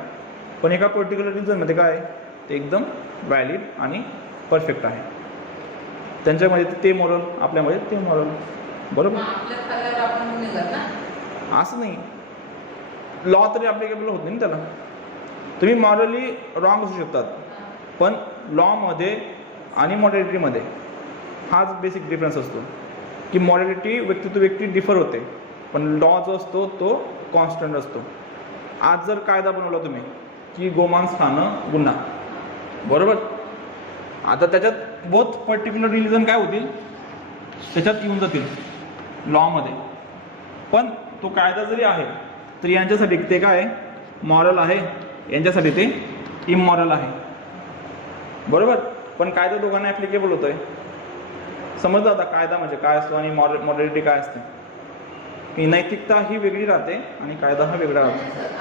पण एका पर्टिक्युलर रिलिजनमध्ये काय आहे, ते एकदम व्हॅलिड आणि परफेक्ट आहे. त्यांच्यामध्ये ते मॉरल, आपल्यामध्ये ते मॉरल, बरोबर. असं नाही, लॉ तरी ॲप्लिकेबल होत नाही त्याला. तुम्ही मॉरली रॉंग असू शकतात, पण लॉमध्ये आणि मॉरॅलिटीमध्ये हाच बेसिक डिफरन्स असतो की मॉरॅलिटी व्यक्ती टू व्यक्ती डिफर होते, पण लॉ जो असतो तो कॉन्स्टंट असतो. आज जर कायदा बनवला तुम्ही की गोमांस खाणं गुन्हा, बरोबर, आता त्याच्यात बोथ पर्टिक्युलर रिलिजन काय होतील, त्याच्यात येऊन जातील लॉमध्ये. पण तो कायदा जरी आहे तर यांच्यासाठी ते काय मॉरल आहे, यांच्यासाठी ते इमॉरल आहे, बरोबर. पण कायदा दोघांना ॲप्लिकेबल होतोय. समजलं आता कायदा म्हणजे काय असतो आणि मॉरॅलिटी काय असते, की नैतिकता ही वेगळी राहते आणि कायदा हा वेगळा राहतो.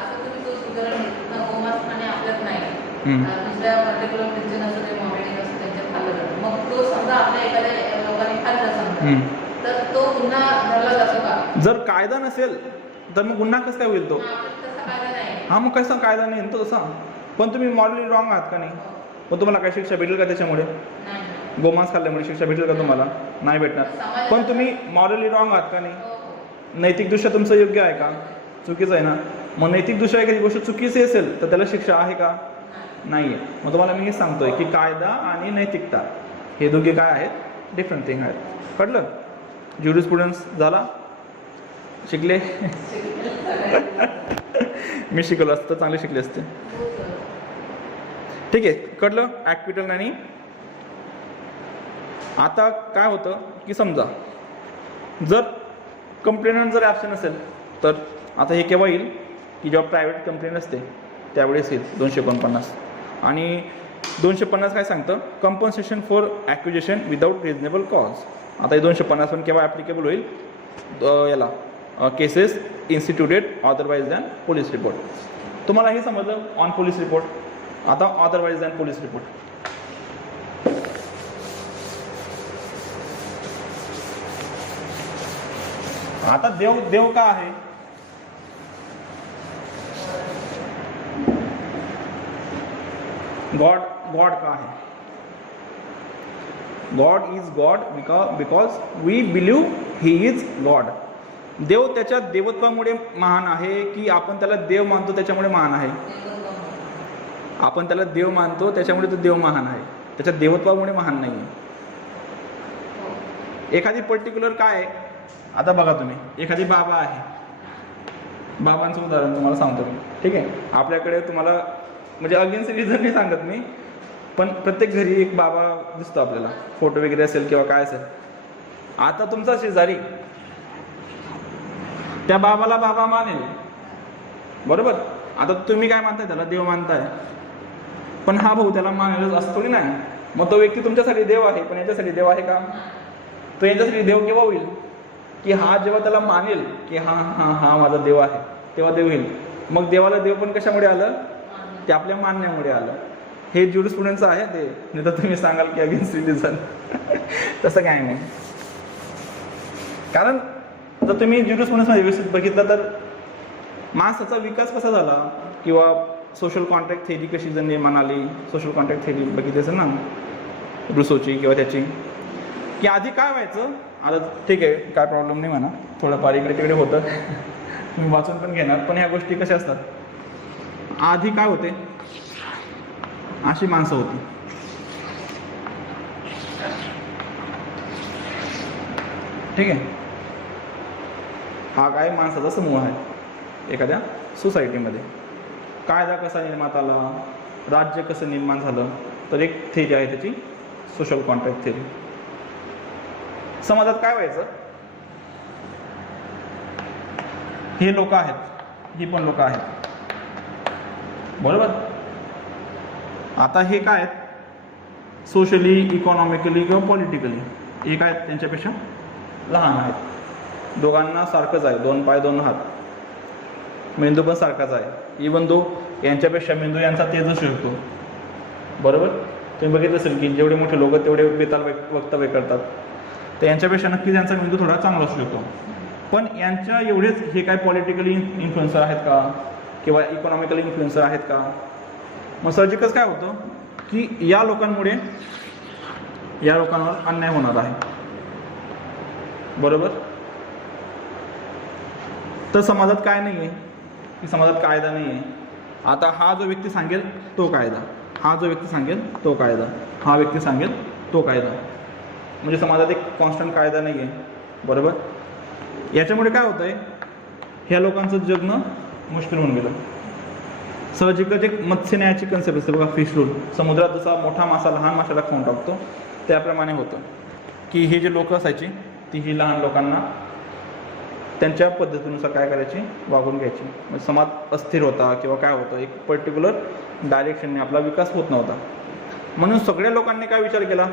जर कायदा नसेल तर मग गुन्हा कसं काय होईल तो, हा मग कसा कायदा नाही तो तसा. पण तुम्ही मॉरली रॉंग आहात का नाही, मग तुम्हाला काय शिक्षा भेटेल का त्याच्यामुळे, गोमांस खाल्ल्यामुळे शिक्षा भेटेल का तुम्हाला, नाही भेटणार. पण तुम्ही मॉरली रॉंग आहात का नाही, नैतिकदृष्ट्या तुमचं योग्य आहे का, चुकीचं आहे ना. मग नैतिकदृष्ट्या एखादी गोष्ट चुकीची असेल तर त्याला शिक्षा आहे का, नाही आहे. मग तुम्हाला मी हे सांगतोय की कायदा आणि नैतिकता हे दोघे काय आहेत, डिफरंट थिंग आहेत. कळलं? ज्युरिस्प्रुडन्स झाला, शिकले? मी शिकलो असतं तर चांगले शिकले असते. ठीक आहे, कळलं ॲक्विटल आणि. आता काय होतं की समजा जर कंप्लेनंट जर ॲब्सेंट असेल तर आता हे केव्हा येईल की जेव्हा प्रायव्हेट कंप्लेंट असते त्यावेळेस येईल 249. आणि 250 काय सांगतं, compensation for accusation without reasonable cause. आता हे 250 पण केव्हा ॲप्लिकेबल होईल, याला cases instituted otherwise than police report. तुम्हाला हे समजलं ऑन पोलीस रिपोर्ट. आता अदरवाईज दॅन पोलीस रिपोर्ट. आता देव का आहे, गॉड का आहे. God is God because we believe he is God. देव त्याच्या देवत्वामुळे महान आहे की आपण त्याला देव मानतो त्याच्यामुळे महान आहे? आपण त्याला देव मानतो त्याच्यामुळे तो देव महान आहे, त्याच्या देवत्वामुळे महान नाही आहे. एखादी पर्टिक्युलर काय आहे, आता बघा तुम्ही एखादी बाबा आहे, बाबांचं उदाहरण तुम्हाला सांगतो मी. ठीक आहे, आपल्याकडे तुम्हाला म्हणजे अगेन्स्ट रिझन नाही सांगत मी, पण प्रत्येक घरी एक बाबा दिसतो आपल्याला, फोटो वगैरे असेल किंवा काय असेल. आता तुमचा शेजारी त्या बाबाला बाबा मानेल, बरोबर? आता तुम्ही काय मानताय, त्याला देव मानताय, पण हा भाऊ त्याला मानेलच असं थोडी नाही. मग तो व्यक्ती तुमच्यासाठी देव आहे, पण याच्यासाठी देव आहे का? तो याच्यासाठी देव केव्हा होईल की हा जेव्हा त्याला मानेल की हा हा हा माझा देव आहे, तेव्हा देव होईल. मग देवाला देव पण कशामुळे आलं, ते आपल्या मानण्यामुळे आलं. हे ज्युरिस्प्रुडन्स आहे ते, नाही तर तुम्ही सांगाल की अगेन्स्ट रिलीजन. तसं काय नाही. कारण जर तुम्ही ज्युरिस्प्रुडन्समध्ये व्यवस्थित बघितलं तर माणसाचा विकास कसा झाला किंवा सोशल कॉन्ट्रॅक्ट थेरी कशी जर निर्माण आली, सोशल कॉन्ट्रॅक्ट थेरी बघितली असेल ना रुसोची किंवा त्याची, की आधी काय व्हायचं. आता ठीक आहे, काय प्रॉब्लेम नाही म्हणा, थोडंफार इकडे तिकडे होतं, तुम्ही वाचून पण घेणार, पण ह्या गोष्टी कशा असतात. आधी काय होते, अशी माणसं होती. ठीक आहे, हा काय माणसाचा समूह आहे एखाद्या सोसायटीमध्ये. कायदा कसा निर्माण आला, राज्य कसं निर्माण झालं, तर एक थेरी आहे त्याची सोशल कॉन्ट्रॅक्ट थेरी. समाजात काय व्हायचं, हे लोक आहेत, ही पण लोक आहेत, बरोबर? आता हे काय आहेत, सोशली, इकॉनॉमिकली किंवा पॉलिटिकली हे काय आहेत, त्यांच्यापेक्षा लहान आहेत. दोघांना सारखंच आहे, 2 पाय 2 हात, मेंदू पण सारखाच आहे. इवन दो यांच्यापेक्षा मेंदू यांचा तेजच शकतो, बरोबर? तुम्ही बघितलं असेल की जेवढे मोठे लोक तेवढे बेताल वक्तव्य करतात, तर यांच्यापेक्षा नक्कीच यांचा मेंदू थोडा चांगला असू शकतो. पण यांच्या एवढेच हे काय पॉलिटिकली इन्फ्लुएन्सर आहेत का किंवा इकॉनॉमिकली इन्फ्लुएन्सर आहेत का? मग साहजिकच काय होतं की या लोकांमुळे या लोकांवर अन्याय होणार आहे, बरोबर? तर समाजात काय नाही आहे की समाजात कायदा नाही आहे. आता हा जो व्यक्ती सांगेल तो कायदा, हा जो व्यक्ती सांगेल तो कायदा, हा व्यक्ती सांगेल तो कायदा, म्हणजे समाजात एक कॉन्स्टंट कायदा नाही आहे, बरोबर? याच्यामुळे काय होतं आहे, ह्या लोकांचं जगणं मुश्किल होऊन गेलं. साहजिकच एक मत्स्य न्यायाची कन्सेप्ट असते बघा, फिश रूल. समुद्रात जसा मोठा मासा लहान माशाला खाऊन टाकतो त्याप्रमाणे होतं की हे जे लोक असायची ती ही लहान लोकांना त्यांच्या पद्धतीनुसार काय करायची, वागून घ्यायची. म्हणजे समाज अस्थिर होता किंवा काय होतं, एक पर्टिक्युलर डायरेक्शनने आपला विकास होत नव्हता. म्हणून सगळ्या लोकांनी काय विचार केला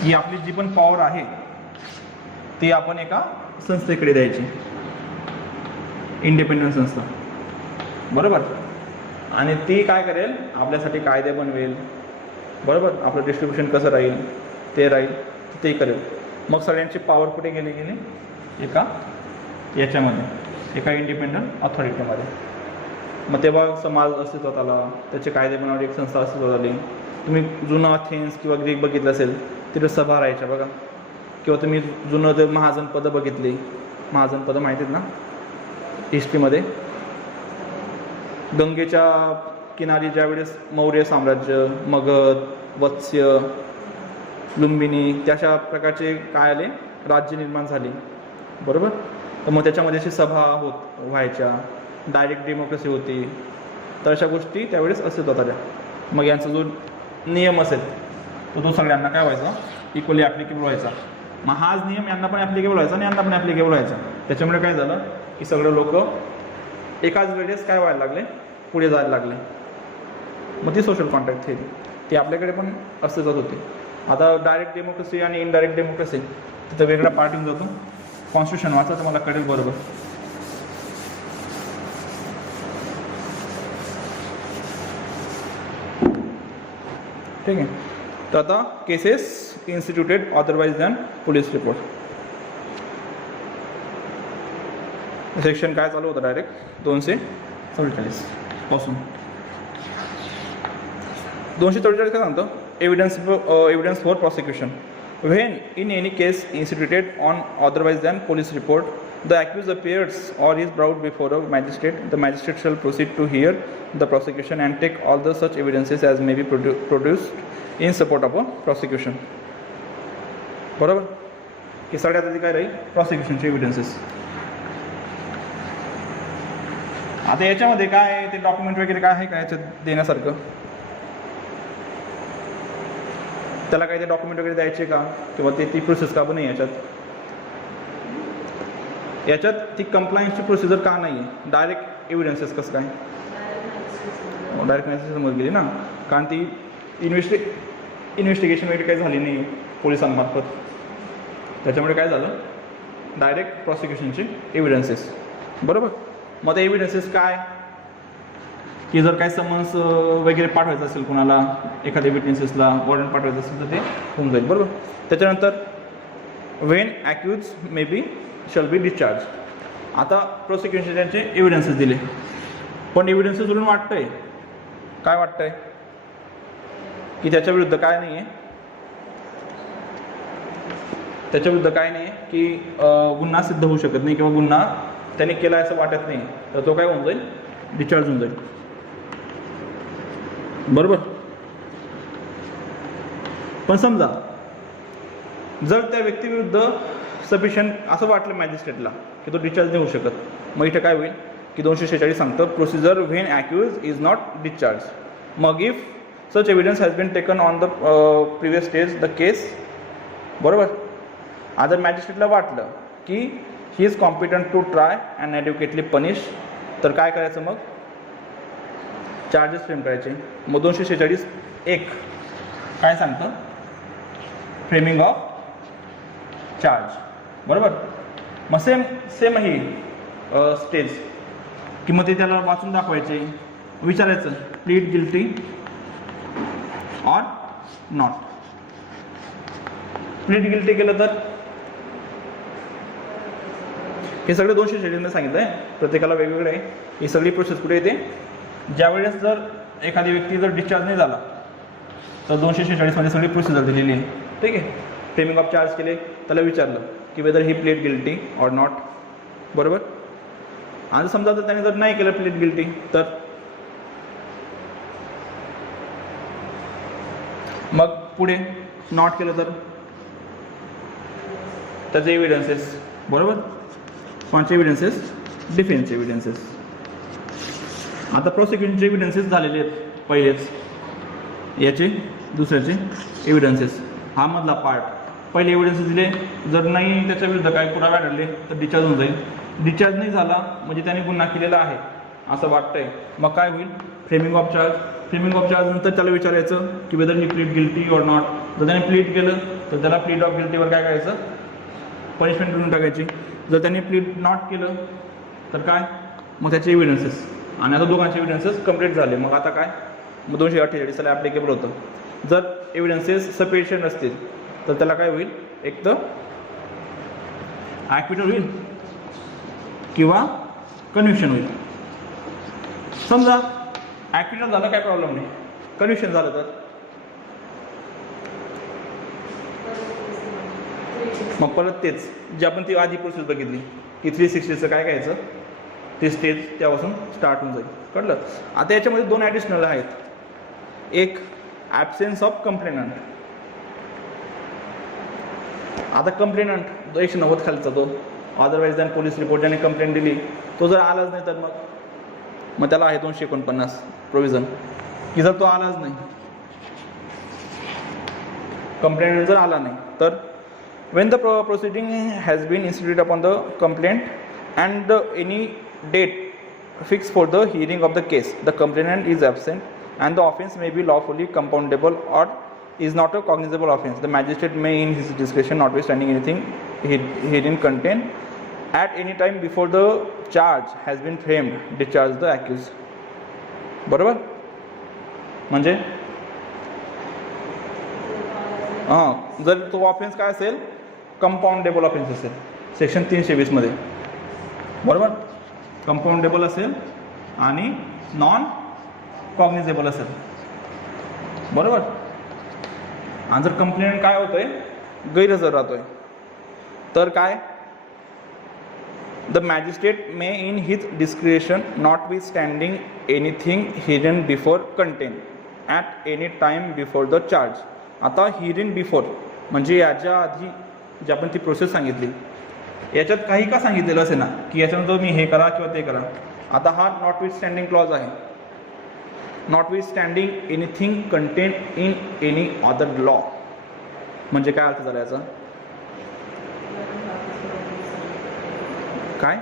की आपली जी पण पॉवर आहे ती आपण एका संस्थेकडे द्यायची, इंडिपेंडंट संस्था, बरोबर? आणि ती काय करेल, आपल्यासाठी कायदे बनवेल, बरोबर? आपलं डिस्ट्रीब्युशन कसं राहील ते राहील, ते करेल. मग सगळ्यांची पॉवर कुठे गेली, एका याच्यामध्ये, एका इंडिपेंडंट अथॉरिटीमध्ये. मग तेव्हा समाज अस्तित्वात आला, त्याचे कायदे बनवणारी एक संस्था अस्तित्वात आली. तुम्ही जुनं अथेन्स किंवा ग्रीक बघितलं असेल, तिथे सभा राहायच्या बघा. किंवा तुम्ही जुनं ते महाजनपदं बघितली, महाजनपदं माहिती आहेत ना हिस्ट्रीमध्ये, गंगेच्या किनारी ज्यावेळेस मौर्य साम्राज्य, मगध, वत्स्य, लुंबिनी त्याशा प्रकारचे काय आले राज्य निर्माण झाली, बरोबर. तर मग त्याच्यामध्ये अशी सभा व्हायच्या, डायरेक्ट डेमोक्रेसी होती, तर अशा गोष्टी त्यावेळेस अस्तित्वात आल्या. मग यांचा जो नियम असेल तो सगळ्यांना काय व्हायचा, इक्वली ॲप्लिकेबल व्हायचा. मग हाच नियम यांना पण ॲप्लिकेबल व्हायचा आणि यांना पण ॲप्लिकेबल व्हायचा. त्याच्यामुळे काय झालं की सगळे लोक एकाच वेळेस काय व्हायला लागले, पुढे जायला लागले. मग ती सोशल कॉन्ट्रॅक्ट थेरी ती आपल्याकडे पण अस्तित्वात होती. आता डायरेक्ट डेमोक्रेसी आणि इनडायरेक्ट डेमोक्रेसी तिथं वेगळा पार्ट येऊन जातो. कॉन्स्टिट्यूशन वाचा तर मला कळेल बरोबर. ठीक आहे. तर आता cases instituted otherwise than police report. Section काय चालू होतं डायरेक्ट 244 पासून. 244 काय सांगतं, evidence for prosecution. When in any case instituted on otherwise than police report, the accused appears or is brought before a magistrate, the magistrate shall proceed to hear the prosecution and take all the such evidences as may be produced in support of a prosecution. बरोबर की सगळ्यात आधी काय राहील, प्रॉसिक्युशनचे evidences. आता याच्यामध्ये काय आहे, ते डॉक्युमेंट वगैरे काय आहे का याच्यात देण्यासारखं, त्याला काही ते डॉक्युमेंट वगैरे द्यायचे का, किंवा ती प्रोसेस का पण नाही याच्यात ती कंप्लायन्सची प्रोसिजर का नाही आहे. डायरेक्ट एव्हिडन्सेस कसं काय, डायरेक्ट मॅसेज समोर गेली ना, कारण ती इन्व्हेस्टिगेशन वगैरे काही झाली नाही पोलिसांमार्फत. त्याच्यामुळे काय झालं, डायरेक्ट प्रॉसिक्युशनचे एव्हिडन्सेस, बरोबर. मग ते एव्हिडन्सेस काय की जर काय समन्स वगैरे पाठवायचं असेल कोणाला, एखाद्या विटनेसेसला वॉरंट पाठवायचं असेल तर ते होऊन जाईल, बरोबर. त्याच्यानंतर when accused may be shall be discharge. आता प्रोसिक्युशन त्यांचे एव्हिडन्सेस दिले, पण एव्हिडन्सेस वरून वाटतंय काय, वाटतंय की त्याच्या विरुद्ध काय नाही आहे, त्याच्या विरुद्ध काय नाही आहे की गुन्हा सिद्ध होऊ शकत नाही किंवा गुन्हा त्याने केला असं वाटत नाही, तर तो काय होऊन जाईल, डिस्चार्ज होऊन जाईल, बरोबर. पण समजा जर त्या व्यक्तीविरुद्ध सफिशियंट असं वाटलं मॅजिस्ट्रेटला की तो डिस्चार्ज नाही होऊ शकत, मग इथं काय होईल की 246 सांगतं procedure when accused is not discharge. मग if such evidence has been taken on the previous stage the case, बरोबर. आता मॅजिस्ट्रेटला वाटलं की he is competent to try and adequately punish, तर काय करायचं, मग चार्जेस फ्रेम करायचे. मग 246(1) काय सांगतं, फ्रेमिंग ऑफ चार्ज, बरोबर. मग सेम ही स्टेज की मग ते त्याला वाचून दाखवायचे, विचारायचं plead guilty or not. Plead guilty केलं तर हे सगळे 246 सांगितलं आहे, प्रत्येकाला वेगवेगळे आहे. ही सगळी प्रोसेस कुठे येते, ज्यावेळेस जर एखादी व्यक्ती जर डिस्चार्ज नाही झाला तर 246 सगळी प्रोसिजर दिलेली आहे, ठीक आहे. फ्रेमिंग ऑफ चार्ज केले, त्याला विचारलं की weather he plead guilty or not, बरोबर. आणि समजा जर त्याने जर नाही केलं प्लीड गिल्टी, तर मग पुढे नॉट केलं तर त्याचे एव्हिडन्सेस, बरोबर. कोणचे एव्हिडन्सेस, डिफेन्स एव्हिडन्सेस. आता प्रोसिक्युशनचे एव्हिडन्सेस झालेले आहेत पहिलेच, याचे दुसऱ्याचे एव्हिडन्सेस, हा मधला पार्ट. पहिले एव्हिडन्सेस दिले, जर नाही त्याच्या विरुद्ध काय पुरावे आढळले तर डिस्चार्ज होऊन जाईल. डिस्चार्ज नाही झाला म्हणजे त्याने गुन्हा केलेला आहे असं वाटतंय, मग काय होईल, framing of charge. Framing of charge नंतर त्याला विचारायचं की weather he plead guilty or not. जर त्याने प्लीड केलं तर त्याला प्लीड ऑफ गिल्टीवर काय करायचं, पनिशमेंट करून टाकायची. जर त्याने प्लीड नॉट केलं तर काय, मग त्याचे एव्हिडन्सेस. आणि आता दोघांचे एव्हिडन्सेस कंप्लीट झाले, मग आता काय, मग 248 ॲप्लिकेबल होतं. जर एव्हिडन्सेस सफिशियंट असतील तर त्याला काय होईल, एक तर ॲक्विटल होईल किंवा कन्व्हिक्शन होईल. समजा ॲक्विटल झालं काय प्रॉब्लेम नाही, कन्व्हिक्शन झालं तर मग परत तेच जे आपण ती आधी प्रोसेस बघितली की 360चं काय घ्यायचं, ते स्टेज त्यापासून स्टार्ट होऊन जाईल. कळलं. आता याच्यामध्ये 2 ॲडिशनल आहेत. एक ॲब्सेन्स ऑफ कंप्लेनंट. आता कंप्लेनंट 190 खालचा तो अदरवाईज दॅन पोलीस रिपोर्ट ज्याने कंप्लेंट दिली तो जर आलाच नाही तर मग त्याला आहे 249 प्रोव्हिजन, की जर तो आलाच नाही, कंप्लेंट जर आला नाही तर when the proceeding has been instituted upon the complaint and any date fixed for the hearing of the case, the complainant is absent and the offence may be lawfully compoundable or is not a cognizable offence. The magistrate may in his discretion, notwithstanding anything herein contained, at any time before the charge has been framed, discharge the accused. बरोबर. म्हणजे हां, जर तो offence काय असेल, कंपाऊंडेबल offence असेल section 320 मध्ये, बरोबर. कंपाऊंडेबल असेल आणि नॉन कॉग्निझेबल असेल, बरोबर. आणि जर कंप्लेंट काय होतोय, गैरहजर राहतोय, तर काय, the magistrate may in his discretion notwithstanding anything herein before contained at any time before the charge. आता हिरन बिफोर म्हणजे याच्या आधी जी आपण ती प्रोसेस सांगितली याच्यात काही का सांगितलेलं असेल ना की याच्यानंतर मी हे करा किंवा ते करा. आता हा नॉटविथस्टँडिंग क्लॉज आहे. Notwithstanding anything contained in any other law म्हणजे काय अर्थ झाला याचा, काय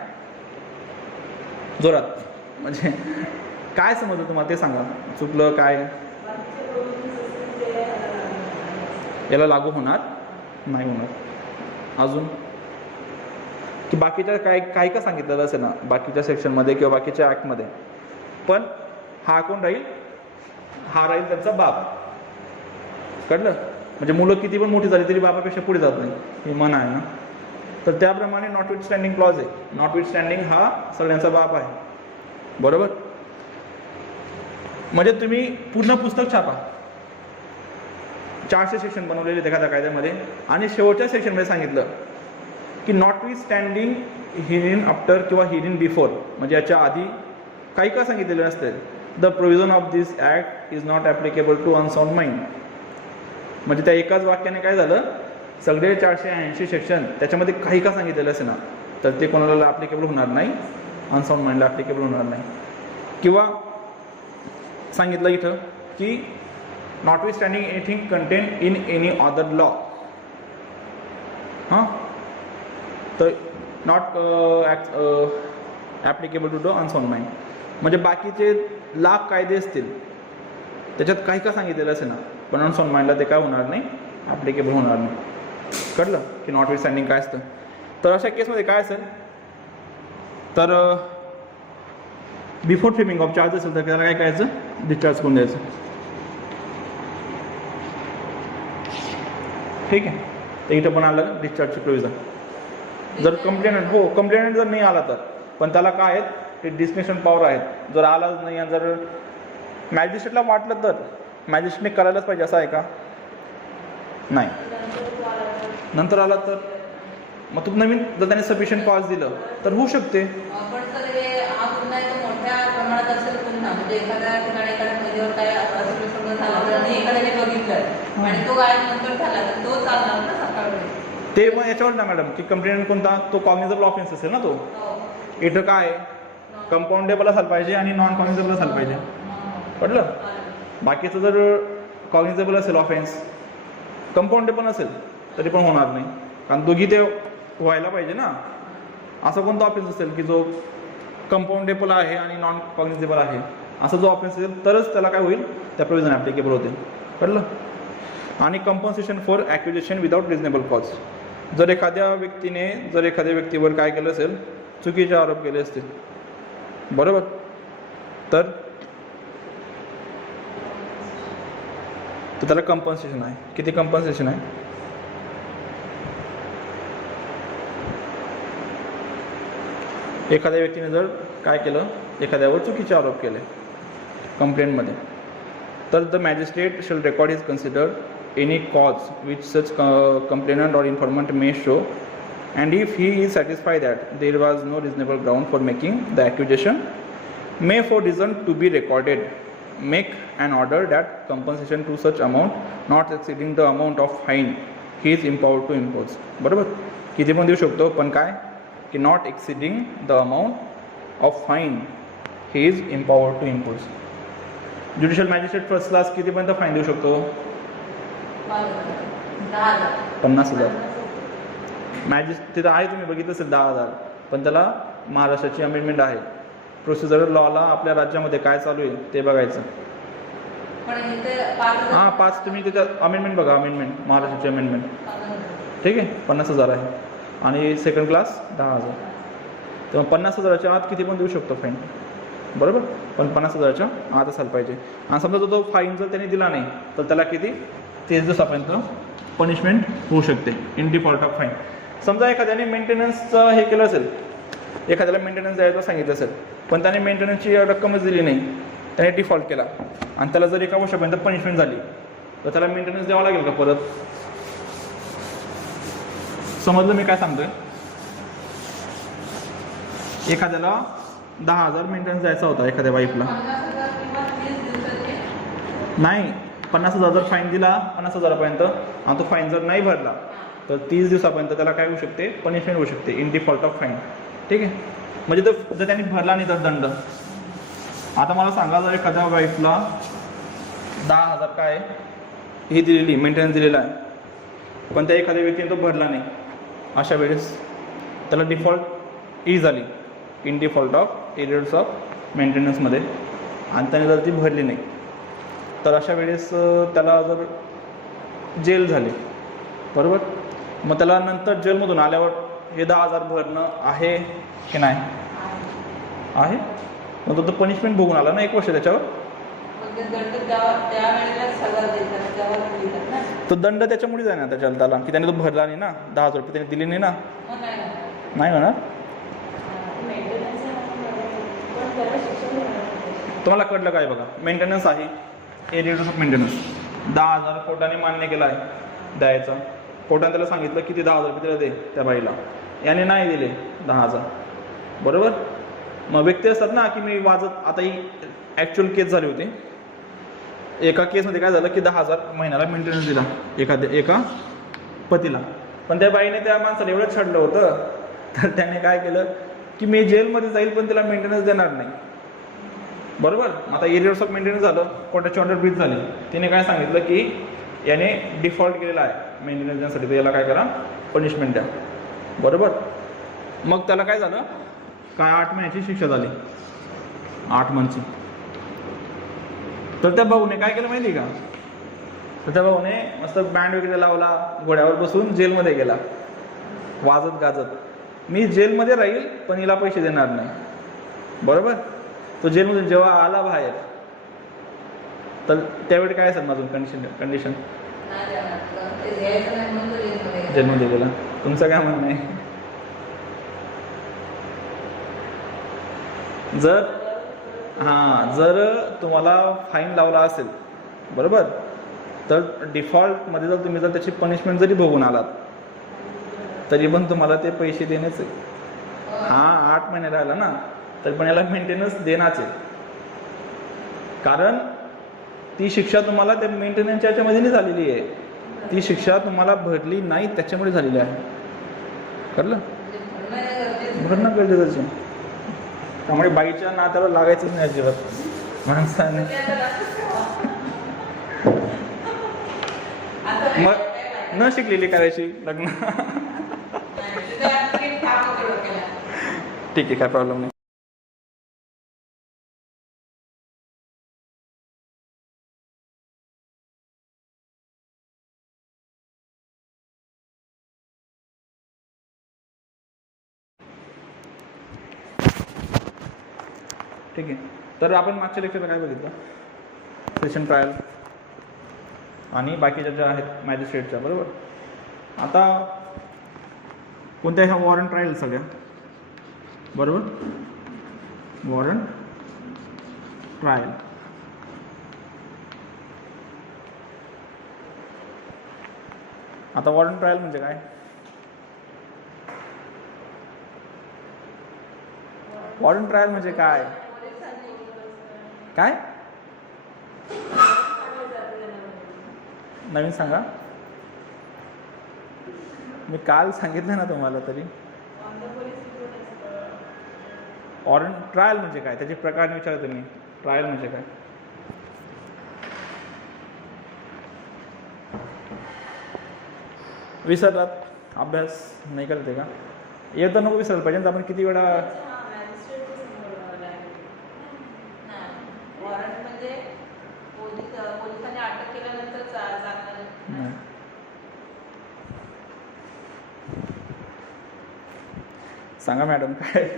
जोरात म्हणजे काय समजलं तुम्हाला ते सांगा, चुकलं काय, याला लागू होणार नाही होणार. अजून की बाकीच्या काय का सांगितलेलं असेल ना बाकीच्या सेक्शनमध्ये किंवा बाकीच्या ॲक्टमध्ये, पण हा कोण राहील, हा राहील त्यांचा बाप, कळलं. म्हणजे मुलं किती पण मोठी झाली तरी बापापेक्षा पुढे जात नाही, ही म्हण आहे ना. तर त्याप्रमाणे नॉटविथस्टँडिंग क्लॉज आहे. नॉटविथस्टँडिंग हा सगळ्यांचा बाप आहे, बरोबर. म्हणजे तुम्ही पूर्ण पुस्तक छापा, 400 सेक्शन बनवलेले एखाद्या कायद्यामध्ये, आणि शेवटच्या सेक्शनमध्ये सांगितलं की नॉटविथस्टँडिंग हिरिन आफ्टर किंवा हिरिन बिफोर म्हणजे याच्या आधी काही का सांगितलेलं नसते. The provision of this act is not applicable to unsound mind. म्हणजे त्या एकाच वाक्याने काय झालं, सगळे 480 सेक्शन त्याच्यामध्ये काही का सांगितलेलं असेल ना तर ते कोणाला ॲप्लिकेबल होणार नाही, अनसाउंड माइंडला ॲप्लिकेबल होणार नाही. किंवा सांगितलं इथं की notwithstanding anything contained in any other law, हां, तर not applicable to the unsound mind म्हणजे बाकीचे लाख कायदे असतील त्याच्यात काही का सांगितलेलं असेल ना पण अनसाउंड माइंडला ते काय होणार नाही, ॲप्लिकेबल होणार नाही. कळलं की नॉटविथस्टँडिंग काय असतं. तर अशा केसमध्ये काय असेल तर बिफोर फ्रेमिंग ऑफ चार्ज असेल तर त्याला काय करायचं, डिस्चार्ज करून द्यायचं. ठीक आहे. तर इथं पण आलं डिस्चार्जची प्रोव्हिजन. जर कंप्लेनंट कंप्लेनंट जर नाही आला तर पण त्याला काय आहेत ते डिस्क्रिशन पॉवर आहेत. जर आलाच नाही आणि जर मॅजिस्ट्रेटला वाटलं तर मॅजिस्ट्रेटने करायलाच पाहिजे असं आहे का, नाही. नंतर आला तर मग तुम्ही नवीन जर त्याने सफिशियंट पॉज दिलं तर होऊ शकते. म्हणजे एखाद्या ठिकाणी एखाद्या नदीवर काय प्रसंग झाला तर एखाद्याने बघितलं आणि तो गायब नंतर झाला तर तो चालणार ना सकाळपर्यंत. ते मग याच्यावर ना मॅडम की कंप्लेंट कोणता, तो कॉग्निझेबल ऑफेन्स असेल ना तो. इथं काय कंपाऊंडेबल असायला पाहिजे आणि नॉन कॉग्निझेबल असायला पाहिजे, कळलं. बाकीचं जर कॉग्निझेबल असेल ऑफेन्स, कंपाऊंडेबल असेल तरी पण होणार नाही, कारण दोघी ते व्हायला पाहिजे ना. असा कोणता ऑफेन्स असेल की जो कंपाऊंडेबल आहे आणि नॉन कॉग्निझेबल आहे, असा जो ऑफेन्स असेल तरच त्याला काय होईल, त्या प्रोव्हिजन ॲप्लिकेबल होते, कळलं. आणि compensation for ॲक्युजेशन without reasonable cause. जर एखाद्या व्यक्तीवर काय केलं असेल, चुकीचे आरोप केले असतील, बरोबर, तर त्याला कंपन्सेशन आहे. किती कंपन्सेशन आहे, एखाद्या व्यक्तीने जर काय केलं, एखाद्यावर चुकीचे आरोप केले कंप्लेंटमध्ये, तर the magistrate shall record is considered any cause which such complainant और इन्फॉर्मंट मे show and if he is satisfied that there was no reasonable ground for making the accusation may for reason to be recorded make an order that compensation to such amount not exceeding the amount of fine he is empower to impose. बरोबर, किती पण देऊ शकतो, पण काय की not exceeding the amount of fine he is empower to impose. Judicial magistrate first class कितीपर्यंत fine देऊ शकतो? 50,000. तिथं आहे, तुम्ही बघितलं असेल 10,000, पण त्याला महाराष्ट्राची अमेंडमेंट आहे. प्रोसिजरल लॉला आपल्या राज्यामध्ये काय चालू आहे ते बघायचं. हां 5 तुम्ही त्याच्यात अमेंडमेंट बघा, अमेंडमेंट महाराष्ट्राची अमेंडमेंट. ठीक आहे, 50,000 आहे आणि सेकंड क्लास 10,000. तेव्हा 50,000च्या आत किती पण देऊ शकतो फाईन. बरोबर, पण 50,000च्या आत असायला पाहिजे. आणि समजा तो फाईन जर त्याने दिला नाही तर त्याला किती 30 दिवसापर्यंत पनिशमेंट होऊ शकते इन डिफॉल्ट ऑफ फाईन. समजा एखाद्याने मेंटेनन्सचं हे केलं असेल, एखाद्याला मेंटेनन्स द्यायचं सांगितलं असेल, पण त्याने मेंटेनन्सची रक्कमच दिली नाही, त्याने डिफॉल्ट केला आणि त्याला जर 1 वर्षापर्यंत पनिशमेंट झाली तर त्याला मेंटेनन्स द्यावा लागेल का परत? समजलं मी काय सांगतोय? एखाद्याला 10,000 मेंटेनन्स द्यायचा होता एखाद्या वाईफला, नाही 50,000 जर फाईन दिला 50,000पर्यंत आणि तो फाईन जर नाही भरला तर 30 दिवसापर्यंत त्याला काय होऊ शकते, पनिशमेंट होऊ शकते इन डिफॉल्ट ऑफ फाईन. ठीक आहे, म्हणजे तो जर त्यांनी भरला नाही तर दंड. आता मला सांगा, जर एखाद्या वाईफला 10,000 काय ही दिलेली मेंटेनन्स दिलेला आहे, पण त्या एखाद्या व्यक्तीने तो भरला नाही, अशा वेळेस त्याला डिफॉल्ट ई झाली in default of arrears of मेंटेनन्समध्ये, आणि त्याने जर ती भरली नाही तर अशा वेळेस त्याला जर जेल झाली, बरोबर, मग त्याला नंतर जेलमधून आल्यावर हे 10,000 भरणं आहे की नाही? आहे. मग तो पनिशमेंट भोगून आला ना 1 वर्ष त्याच्यावर. तो दंड त्याच्यामुळेच आहे ना त्याला, की त्याने तो भरला नाही ना, 10,000 रुपये त्याने दिले नाही ना. नाही होणार. तुम्हाला कळलं काय बघा, मेंटेनन्स आहे, एरियर्स ऑफ मेंटेनन्स 10,000 कोर्टाने मान्य केला आहे द्यायचा. कोर्टाने त्याला सांगितलं की ते 10,000 रुपये त्याला दे त्या बाईला, याने नाही दिले 10,000. बरोबर, मग व्यक्ती असतात ना की मी वाजत, आता ही ॲक्च्युअल केस झाली होती. एका केसमध्ये काय झालं की 10,000 महिन्याला मेंटेनन्स दिला एका पतीला, पण त्या बाईने त्या माणसाला एवढं छाडलं होतं तर त्याने काय केलं की मी जेलमध्ये जाईल पण तिला मेंटेनन्स देणार नाही. बरोबर, आता एरियर्स ऑफ मेंटेनन्स झालं, कोर्टाची ऑर्डर ब्रीच झाली. तिने काय सांगितलं की याने डिफॉल्ट केलेला आहे मेंटेनन्स देण्यासाठी, तर याला काय करा, पनिशमेंट द्या. बरोबर, मग त्याला काय झालं, काय 8 महिन्याची शिक्षा झाली, 8 मंथची. तर त्या भाऊने काय केलं माहिती का, तर त्या भाऊने मस्त बँड वगैरे लावला, घोड्यावर बसून जेलमध्ये गेला वाजत गाजत. मी जेलमध्ये राहील पण हिला पैसे देणार नाही. बरोबर, तो जेलमधून जेव्हा आला बाहेर तर त्यावेळी काय असेल माझून कंडिशन जेलमध्ये गेला. तुमचं काय म्हणणं आहे? जर तुम्हाला फाईन लावला असेल, बरोबर, तर डिफॉल्टमध्ये जर तुम्ही त्याची पनिशमेंट जरी भोगून आलात तरी पण तुम्हाला ते पैसे देणेच आहे. 8 महिने राहिला ना, तर पण याला मेंटेनन्स देण्याच आहे, कारण ती शिक्षा तुम्हाला त्या मेंटेनन्सच्या याच्यामध्ये नाही झालेली आहे, ती शिक्षा तुम्हाला भरली नाही त्याच्यामुळे झालेली आहे. कळलं? भरणं गरजेचं आहे. त्यामुळे बाईच्या नात्याला लागायचंच नाही अजिबात माणसाने. मग न शिकलेली करायची लग्न. ठीक आहे, काय प्रॉब्लेम नाही. ठीक आहे, तर आपण मागच्या लेक्चरला काय बघितलं, सेशन ट्रायल आणि बाकीच्या ज्या आहेत मॅजिस्ट्रेटच्या. बरोबर, आता कोणत्या ह्या वॉरंट ट्रायल सगळ्या. बरोबर, वॉरंट ट्रायल. आता वॉरंट ट्रायल म्हणजे काय? वॉरंट ट्रायल म्हणजे काय? काय नवीन सांगा. मी काल सांगितलं ना तुम्हाला तरी. वॉरंट ट्रायल म्हणजे काय, त्याचे प्रकार विचारा तुम्ही. ट्रायल म्हणजे काय? विसरलात? अभ्यास नाही करते का? येतं नको विसरायला पाहिजे. आपण किती वेळा वॉरंट म्हणजे पोलिसांनी अटक केल्यानंतर चालणार. नाही. सांगा मॅडम काय?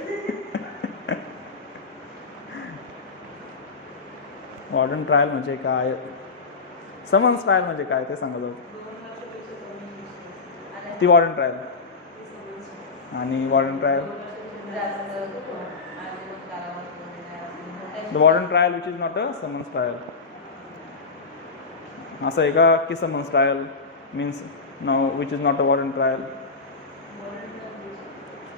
वॉरंट ट्रायल म्हणजे काय? समन्स ट्रायल म्हणजे काय ते सांगा जाऊ. ती वॉरंट ट्रायल. आणि warrant trial, the warrant trial which is not a summons trial. असं आहे का की summons trial means know which is not a warrant trial?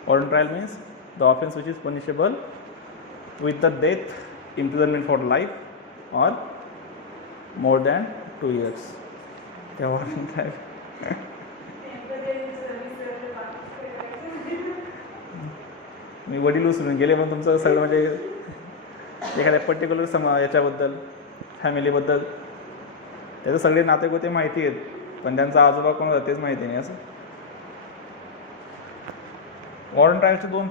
Warrant trial means the offence which is punishable with the death, imprisonment for life or more than 2 years. त्या warrant trial. मी वडील उचलून गेले पण तुमचं सगळं म्हणजे एखाद्या पर्टिक्युलर याच्याबद्दल फॅमिलीबद्दल त्याचे सगळे नातेगोते माहिती आहेत, पण त्यांचा आजोबा कोण होता तेच माहिती नाही. असं वॉरंट ट्रायलचे दोन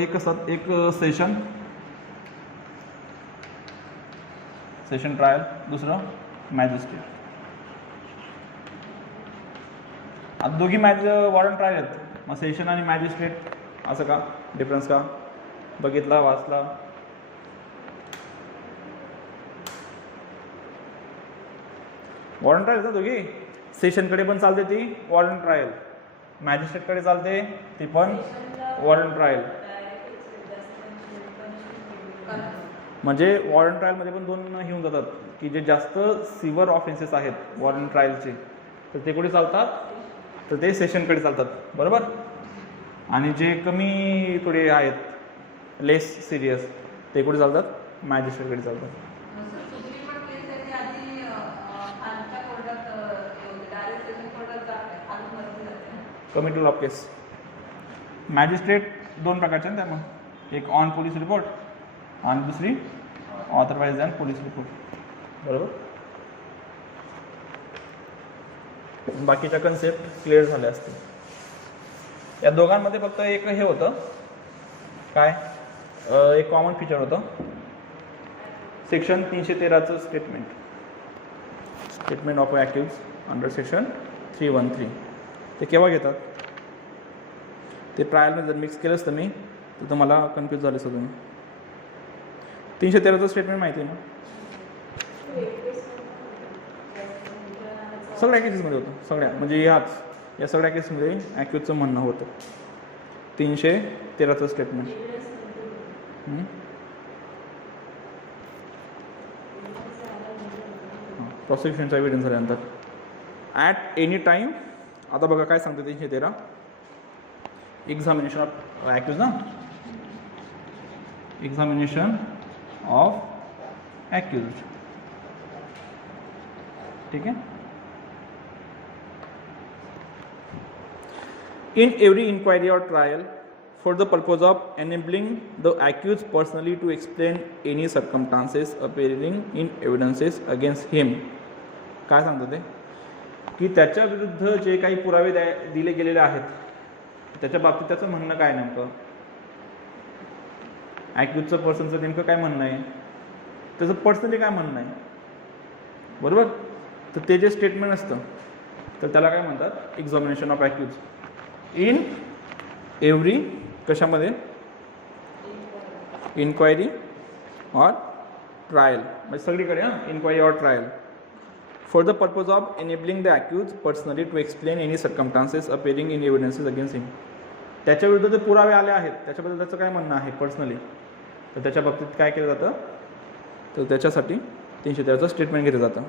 एक असतात. एक सेशन ट्रायल, दुसरं मॅजिस्ट्रेट. आता दोघी वॉरंट ट्रायल आहेत. मग सेशन आणि मॅजिस्ट्रेट असं का डिफरन्स का? बघितला, वाचला. वॉरंट ट्रायल ना दोघी. सेशनकडे पण चालते ती वॉरंट ट्रायल, मॅजिस्ट्रेटकडे चालते ती पण वॉरंट ट्रायल. म्हणजे वॉरंट ट्रायलमध्ये पण दोन हे होऊन जातात की जे जास्त सिव्हर ऑफेन्सेस आहेत वॉरंट ट्रायलचे, तर ते कुठे चालतात? तर ते सेशनकडे चालतात, बरोबर. आणि जे कमी थोडे आहेत लेस सिरियस ते कुठे चालतात? मॅजिस्ट्रेटकडे चालतात. Committal of case. मॅजिस्ट्रेट दोन प्रकारचे आहेत त्यामुळे, एक ऑन पोलीस रिपोर्ट आणि दुसरी ऑथराइज अँड पोलीस रिपोर्ट, बरोबर. बाकीच्या कन्सेप्ट क्लिअर झाल्या असतील. या दोघांमध्ये फक्त एक हे होतं काय, एक कॉमन फीचर होतं. सेक्शन 313चं statement of accused under section 313. ते केव्हा घेतात? ते ट्रायलमध्ये जर मिक्स केलं असतं मी तर तुम्हाला कन्फ्यूज झाले सगळं. 313चं स्टेटमेंट माहिती आहे ना? सगळ्या केसेसमध्ये होतं. सगळ्या म्हणजे या सगळ्या केसमध्ये ॲक्युजचं म्हणणं होतं. 313चं स्टेटमेंट. प्रॉसिक्युशनचा एव्हिडन्स झाल्यानंतर ॲट एनी टाईम. आता बघा काय सांगतं 313. एक्झामिनेशन ऑफ ॲक्युज ना, एक्झामिनेशन ऑफ ॲक्युज, ठीक आहे. In every inquiry or trial, for the purpose of enabling the accused personally to explain any circumstances appearing in evidences against him. काय सांगतं ते? की त्याच्या विरुद्ध जे काही पुरावे दिले गेलेले आहेत त्याच्या बाबतीत त्याचं म्हणणं काय नेमकं, ॲक्युजचं पर्सनचं नेमकं काय म्हणणं आहे, त्याचं पर्सनली काय म्हणणं आहे, बरोबर. तर ते जे स्टेटमेंट असतं तर त्याला काय म्हणतात? Examination of accused. In every कशामध्ये? इन्क्वायरी ऑर ट्रायल, म्हणजे सगळीकडे inquiry or trial. For the purpose of enabling the accused personally to explain any circumstances appearing in evidences against him. त्याच्या विरुद्ध जे पुरावे आले आहेत त्याच्याबद्दल त्याचं काय म्हणणं आहे पर्सनली, तर त्याच्या बाबतीत काय केलं जातं? तर त्याच्यासाठी 313चं स्टेटमेंट घेतलं जातं.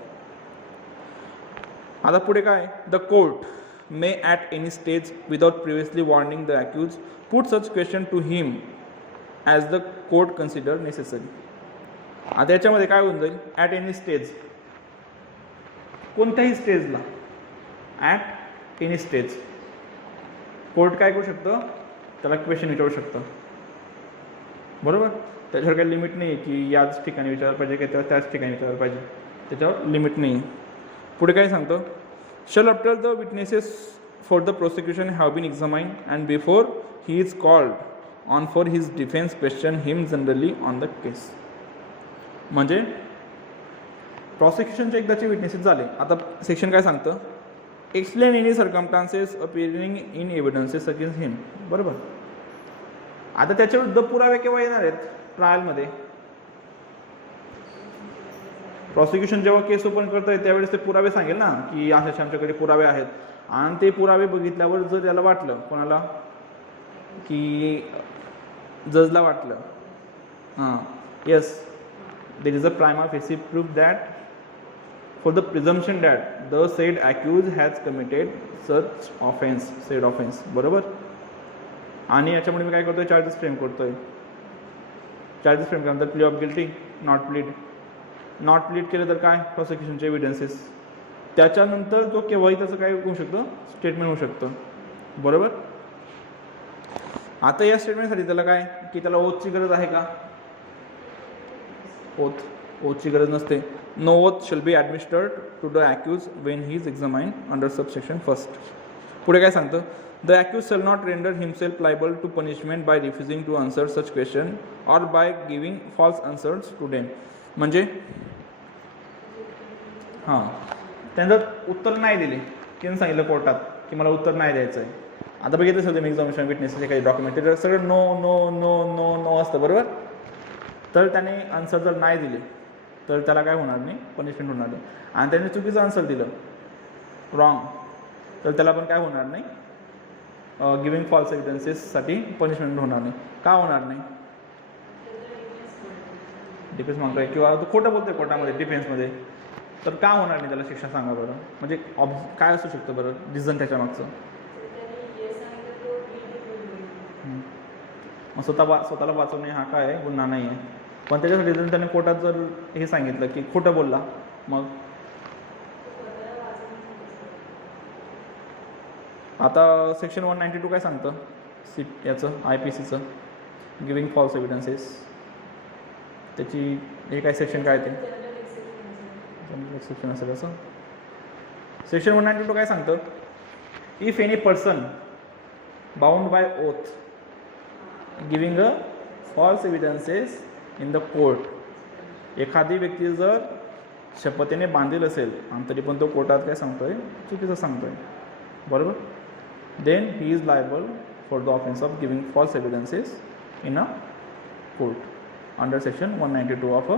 आता पुढे काय? The court may at any stage without previously warning the accused put such question to him as the court consider necessary. आता याच्यामध्ये काय होऊन जाईल, ॲट एनी स्टेज, कोणत्याही स्टेजला, ॲट एनी स्टेज कोर्ट काय करू शकतं, त्याला क्वेश्चन विचारू शकतं. बरोबर, त्याच्यावर काही लिमिट नाही आहे की याच ठिकाणी विचारायला पाहिजे की त्याच ठिकाणी विचारायला पाहिजे, त्याच्यावर लिमिट नाही आहे. पुढे काय सांगतं, shall after the witnesses for the prosecution have been examined and before he is called on for his defence question him generally on the case. म्हणजे प्रॉसिक्युशनचे एकदाचे विटनेसेस झाले. आता सेक्शन काय सांगतं, explain any circumstances appearing in evidences against him. बरोबर, आता त्याच्याविरुद्ध पुरावे केव्हा येणार आहेत ट्रायलमध्ये, प्रॉसिक्युशन जेव्हा केस ओपन करतोय त्यावेळेस ते पुरावे सांगेल ना की असे आमच्याकडे पुरावे आहेत. आणि ते पुरावे बघितल्यावर जर त्याला वाटलं, कोणाला, की जजला वाटलं हां yes there is a prima facie proof that for the presumption that the said accused has committed such offence, said offence. बरोबर, आणि याच्यामुळे मी काय करतोय, चार्जेस फ्रेम करतोय. चार्जेस फ्रेम केल्यानंतर plea of guilty, not plead. Not plead केलं तर काय, प्रॉसिक्युशनचे एव्हिडन्सेस. त्याच्यानंतर तो केव्हाही त्याचं काय होऊ शकतं, स्टेटमेंट होऊ शकतं. बरोबर, आता या स्टेटमेंटसाठी त्याला काय, की त्याला ओथची गरज आहे का, ओथची गरज नसते. No oath shall be administered to the accused when he is examined under subsection first. पुढे काय सांगतं, the accused shall not render himself liable to punishment by refusing to answer such question or by giving false answers to them. म्हणजे हां, त्यांचं उत्तर नाही दिले, त्यांनी सांगितलं कोर्टात की मला उत्तर नाही द्यायचं आहे. आता बघितलं सगळं मी एक्झामिनेशन विटनेसचे काही डॉक्युमेंट, ते सगळं no no no no no असतं. बरोबर, तर त्याने आन्सर जर नाही दिले तर त्याला काय होणार नाही, पनिशमेंट होणार नाही. आणि त्याने चुकीचं आन्सर दिलं, रॉंग, तर त्याला पण काय होणार नाही, गिविंग फॉल्स एव्हिडन्सेससाठी पनिशमेंट होणार नाही. का होणार नाही, डिफेन्स मागतोय किंवा तो खोटं बोलतोय कोर्टामध्ये डिफेन्समध्ये, तर का होणार नाही त्याला शिक्षा, सांगा बरं. म्हणजे काय असू शकतं बरं रिझन त्याच्या मागचं. मग स्वतःला वाचवणे हा काय आहे, गुन्हा नाही आहे. पण त्याच्यासाठी जर त्याने कोर्टात जर हे सांगितलं की खोटं बोलला, मग आता सेक्शन 192 काय सांगतं, याचं IPCचं, गिविंग फॉल्स एव्हिडन्सेस. त्याची हे काय सेक्शन काय ते एक्सेप्शन असेल असं. सेक्शन 192 काय सांगतं, if any person bound by oath giving a false evidences in the court, एखादी व्यक्ती जर शपथेने बांधील असेल आणि तरी पण तो कोर्टात काय सांगतोय, चुकीचं सांगतोय. बरोबर, then he is liable for the offence of giving false evidences in a court under section 192 of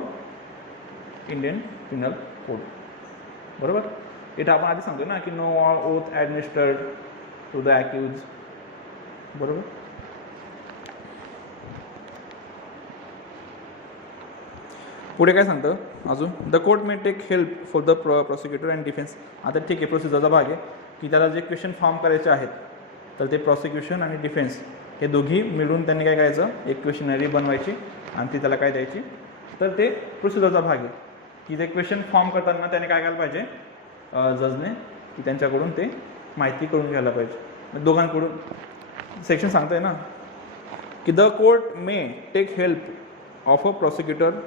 Indian penal code. बरोबर, इथं आपण आधी सांगतो ना की no oath administered to the accused. बरोबर, पुढे काय सांगतं अजून, the court may take help for the prosecutor and defence. आता ठीक आहे, प्रोसिजरचा भाग आहे की त्याला जे क्वेश्चन फॉर्म करायचे आहेत तर ते प्रॉसिक्युशन आणि डिफेन्स हे दोघी मिळून त्यांनी काय करायचं, एक क्वेश्चनरी बनवायची आणि ती त्याला काय द्यायची. तर ते प्रोसिजरचा भाग आहे की ते क्वेश्चन फॉर्म करताना त्याने काय करायला पाहिजे, जजने, की त्यांच्याकडून ते माहिती करून घ्यायला पाहिजे, दोघांकडून. सेक्शन सांगतंय ना की the court may take help of a prosecutor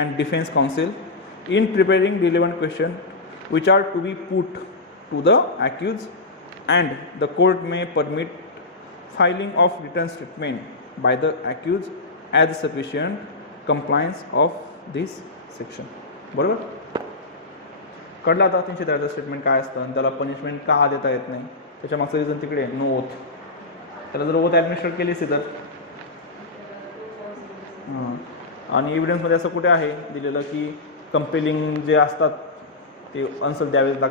and defense counsel in preparing relevant questions which are to be put to the accused and the court may permit filing of written statement by the accused as sufficient compliance of this section. बरोबर, कळलं आता 313 statement काय असतं आणि त्याला punishment का देता येत नाही, त्याच्या मागचं रिझन तिकडे नो ओथ. त्याला जर ओथ ॲडमिनिस्टर केली असेल तर आणि एव्हिडन्समध्ये असं कुठे आहे दिलेलं की कंपेलिंग जे असतात ते आन्सर द्यावे लागतात.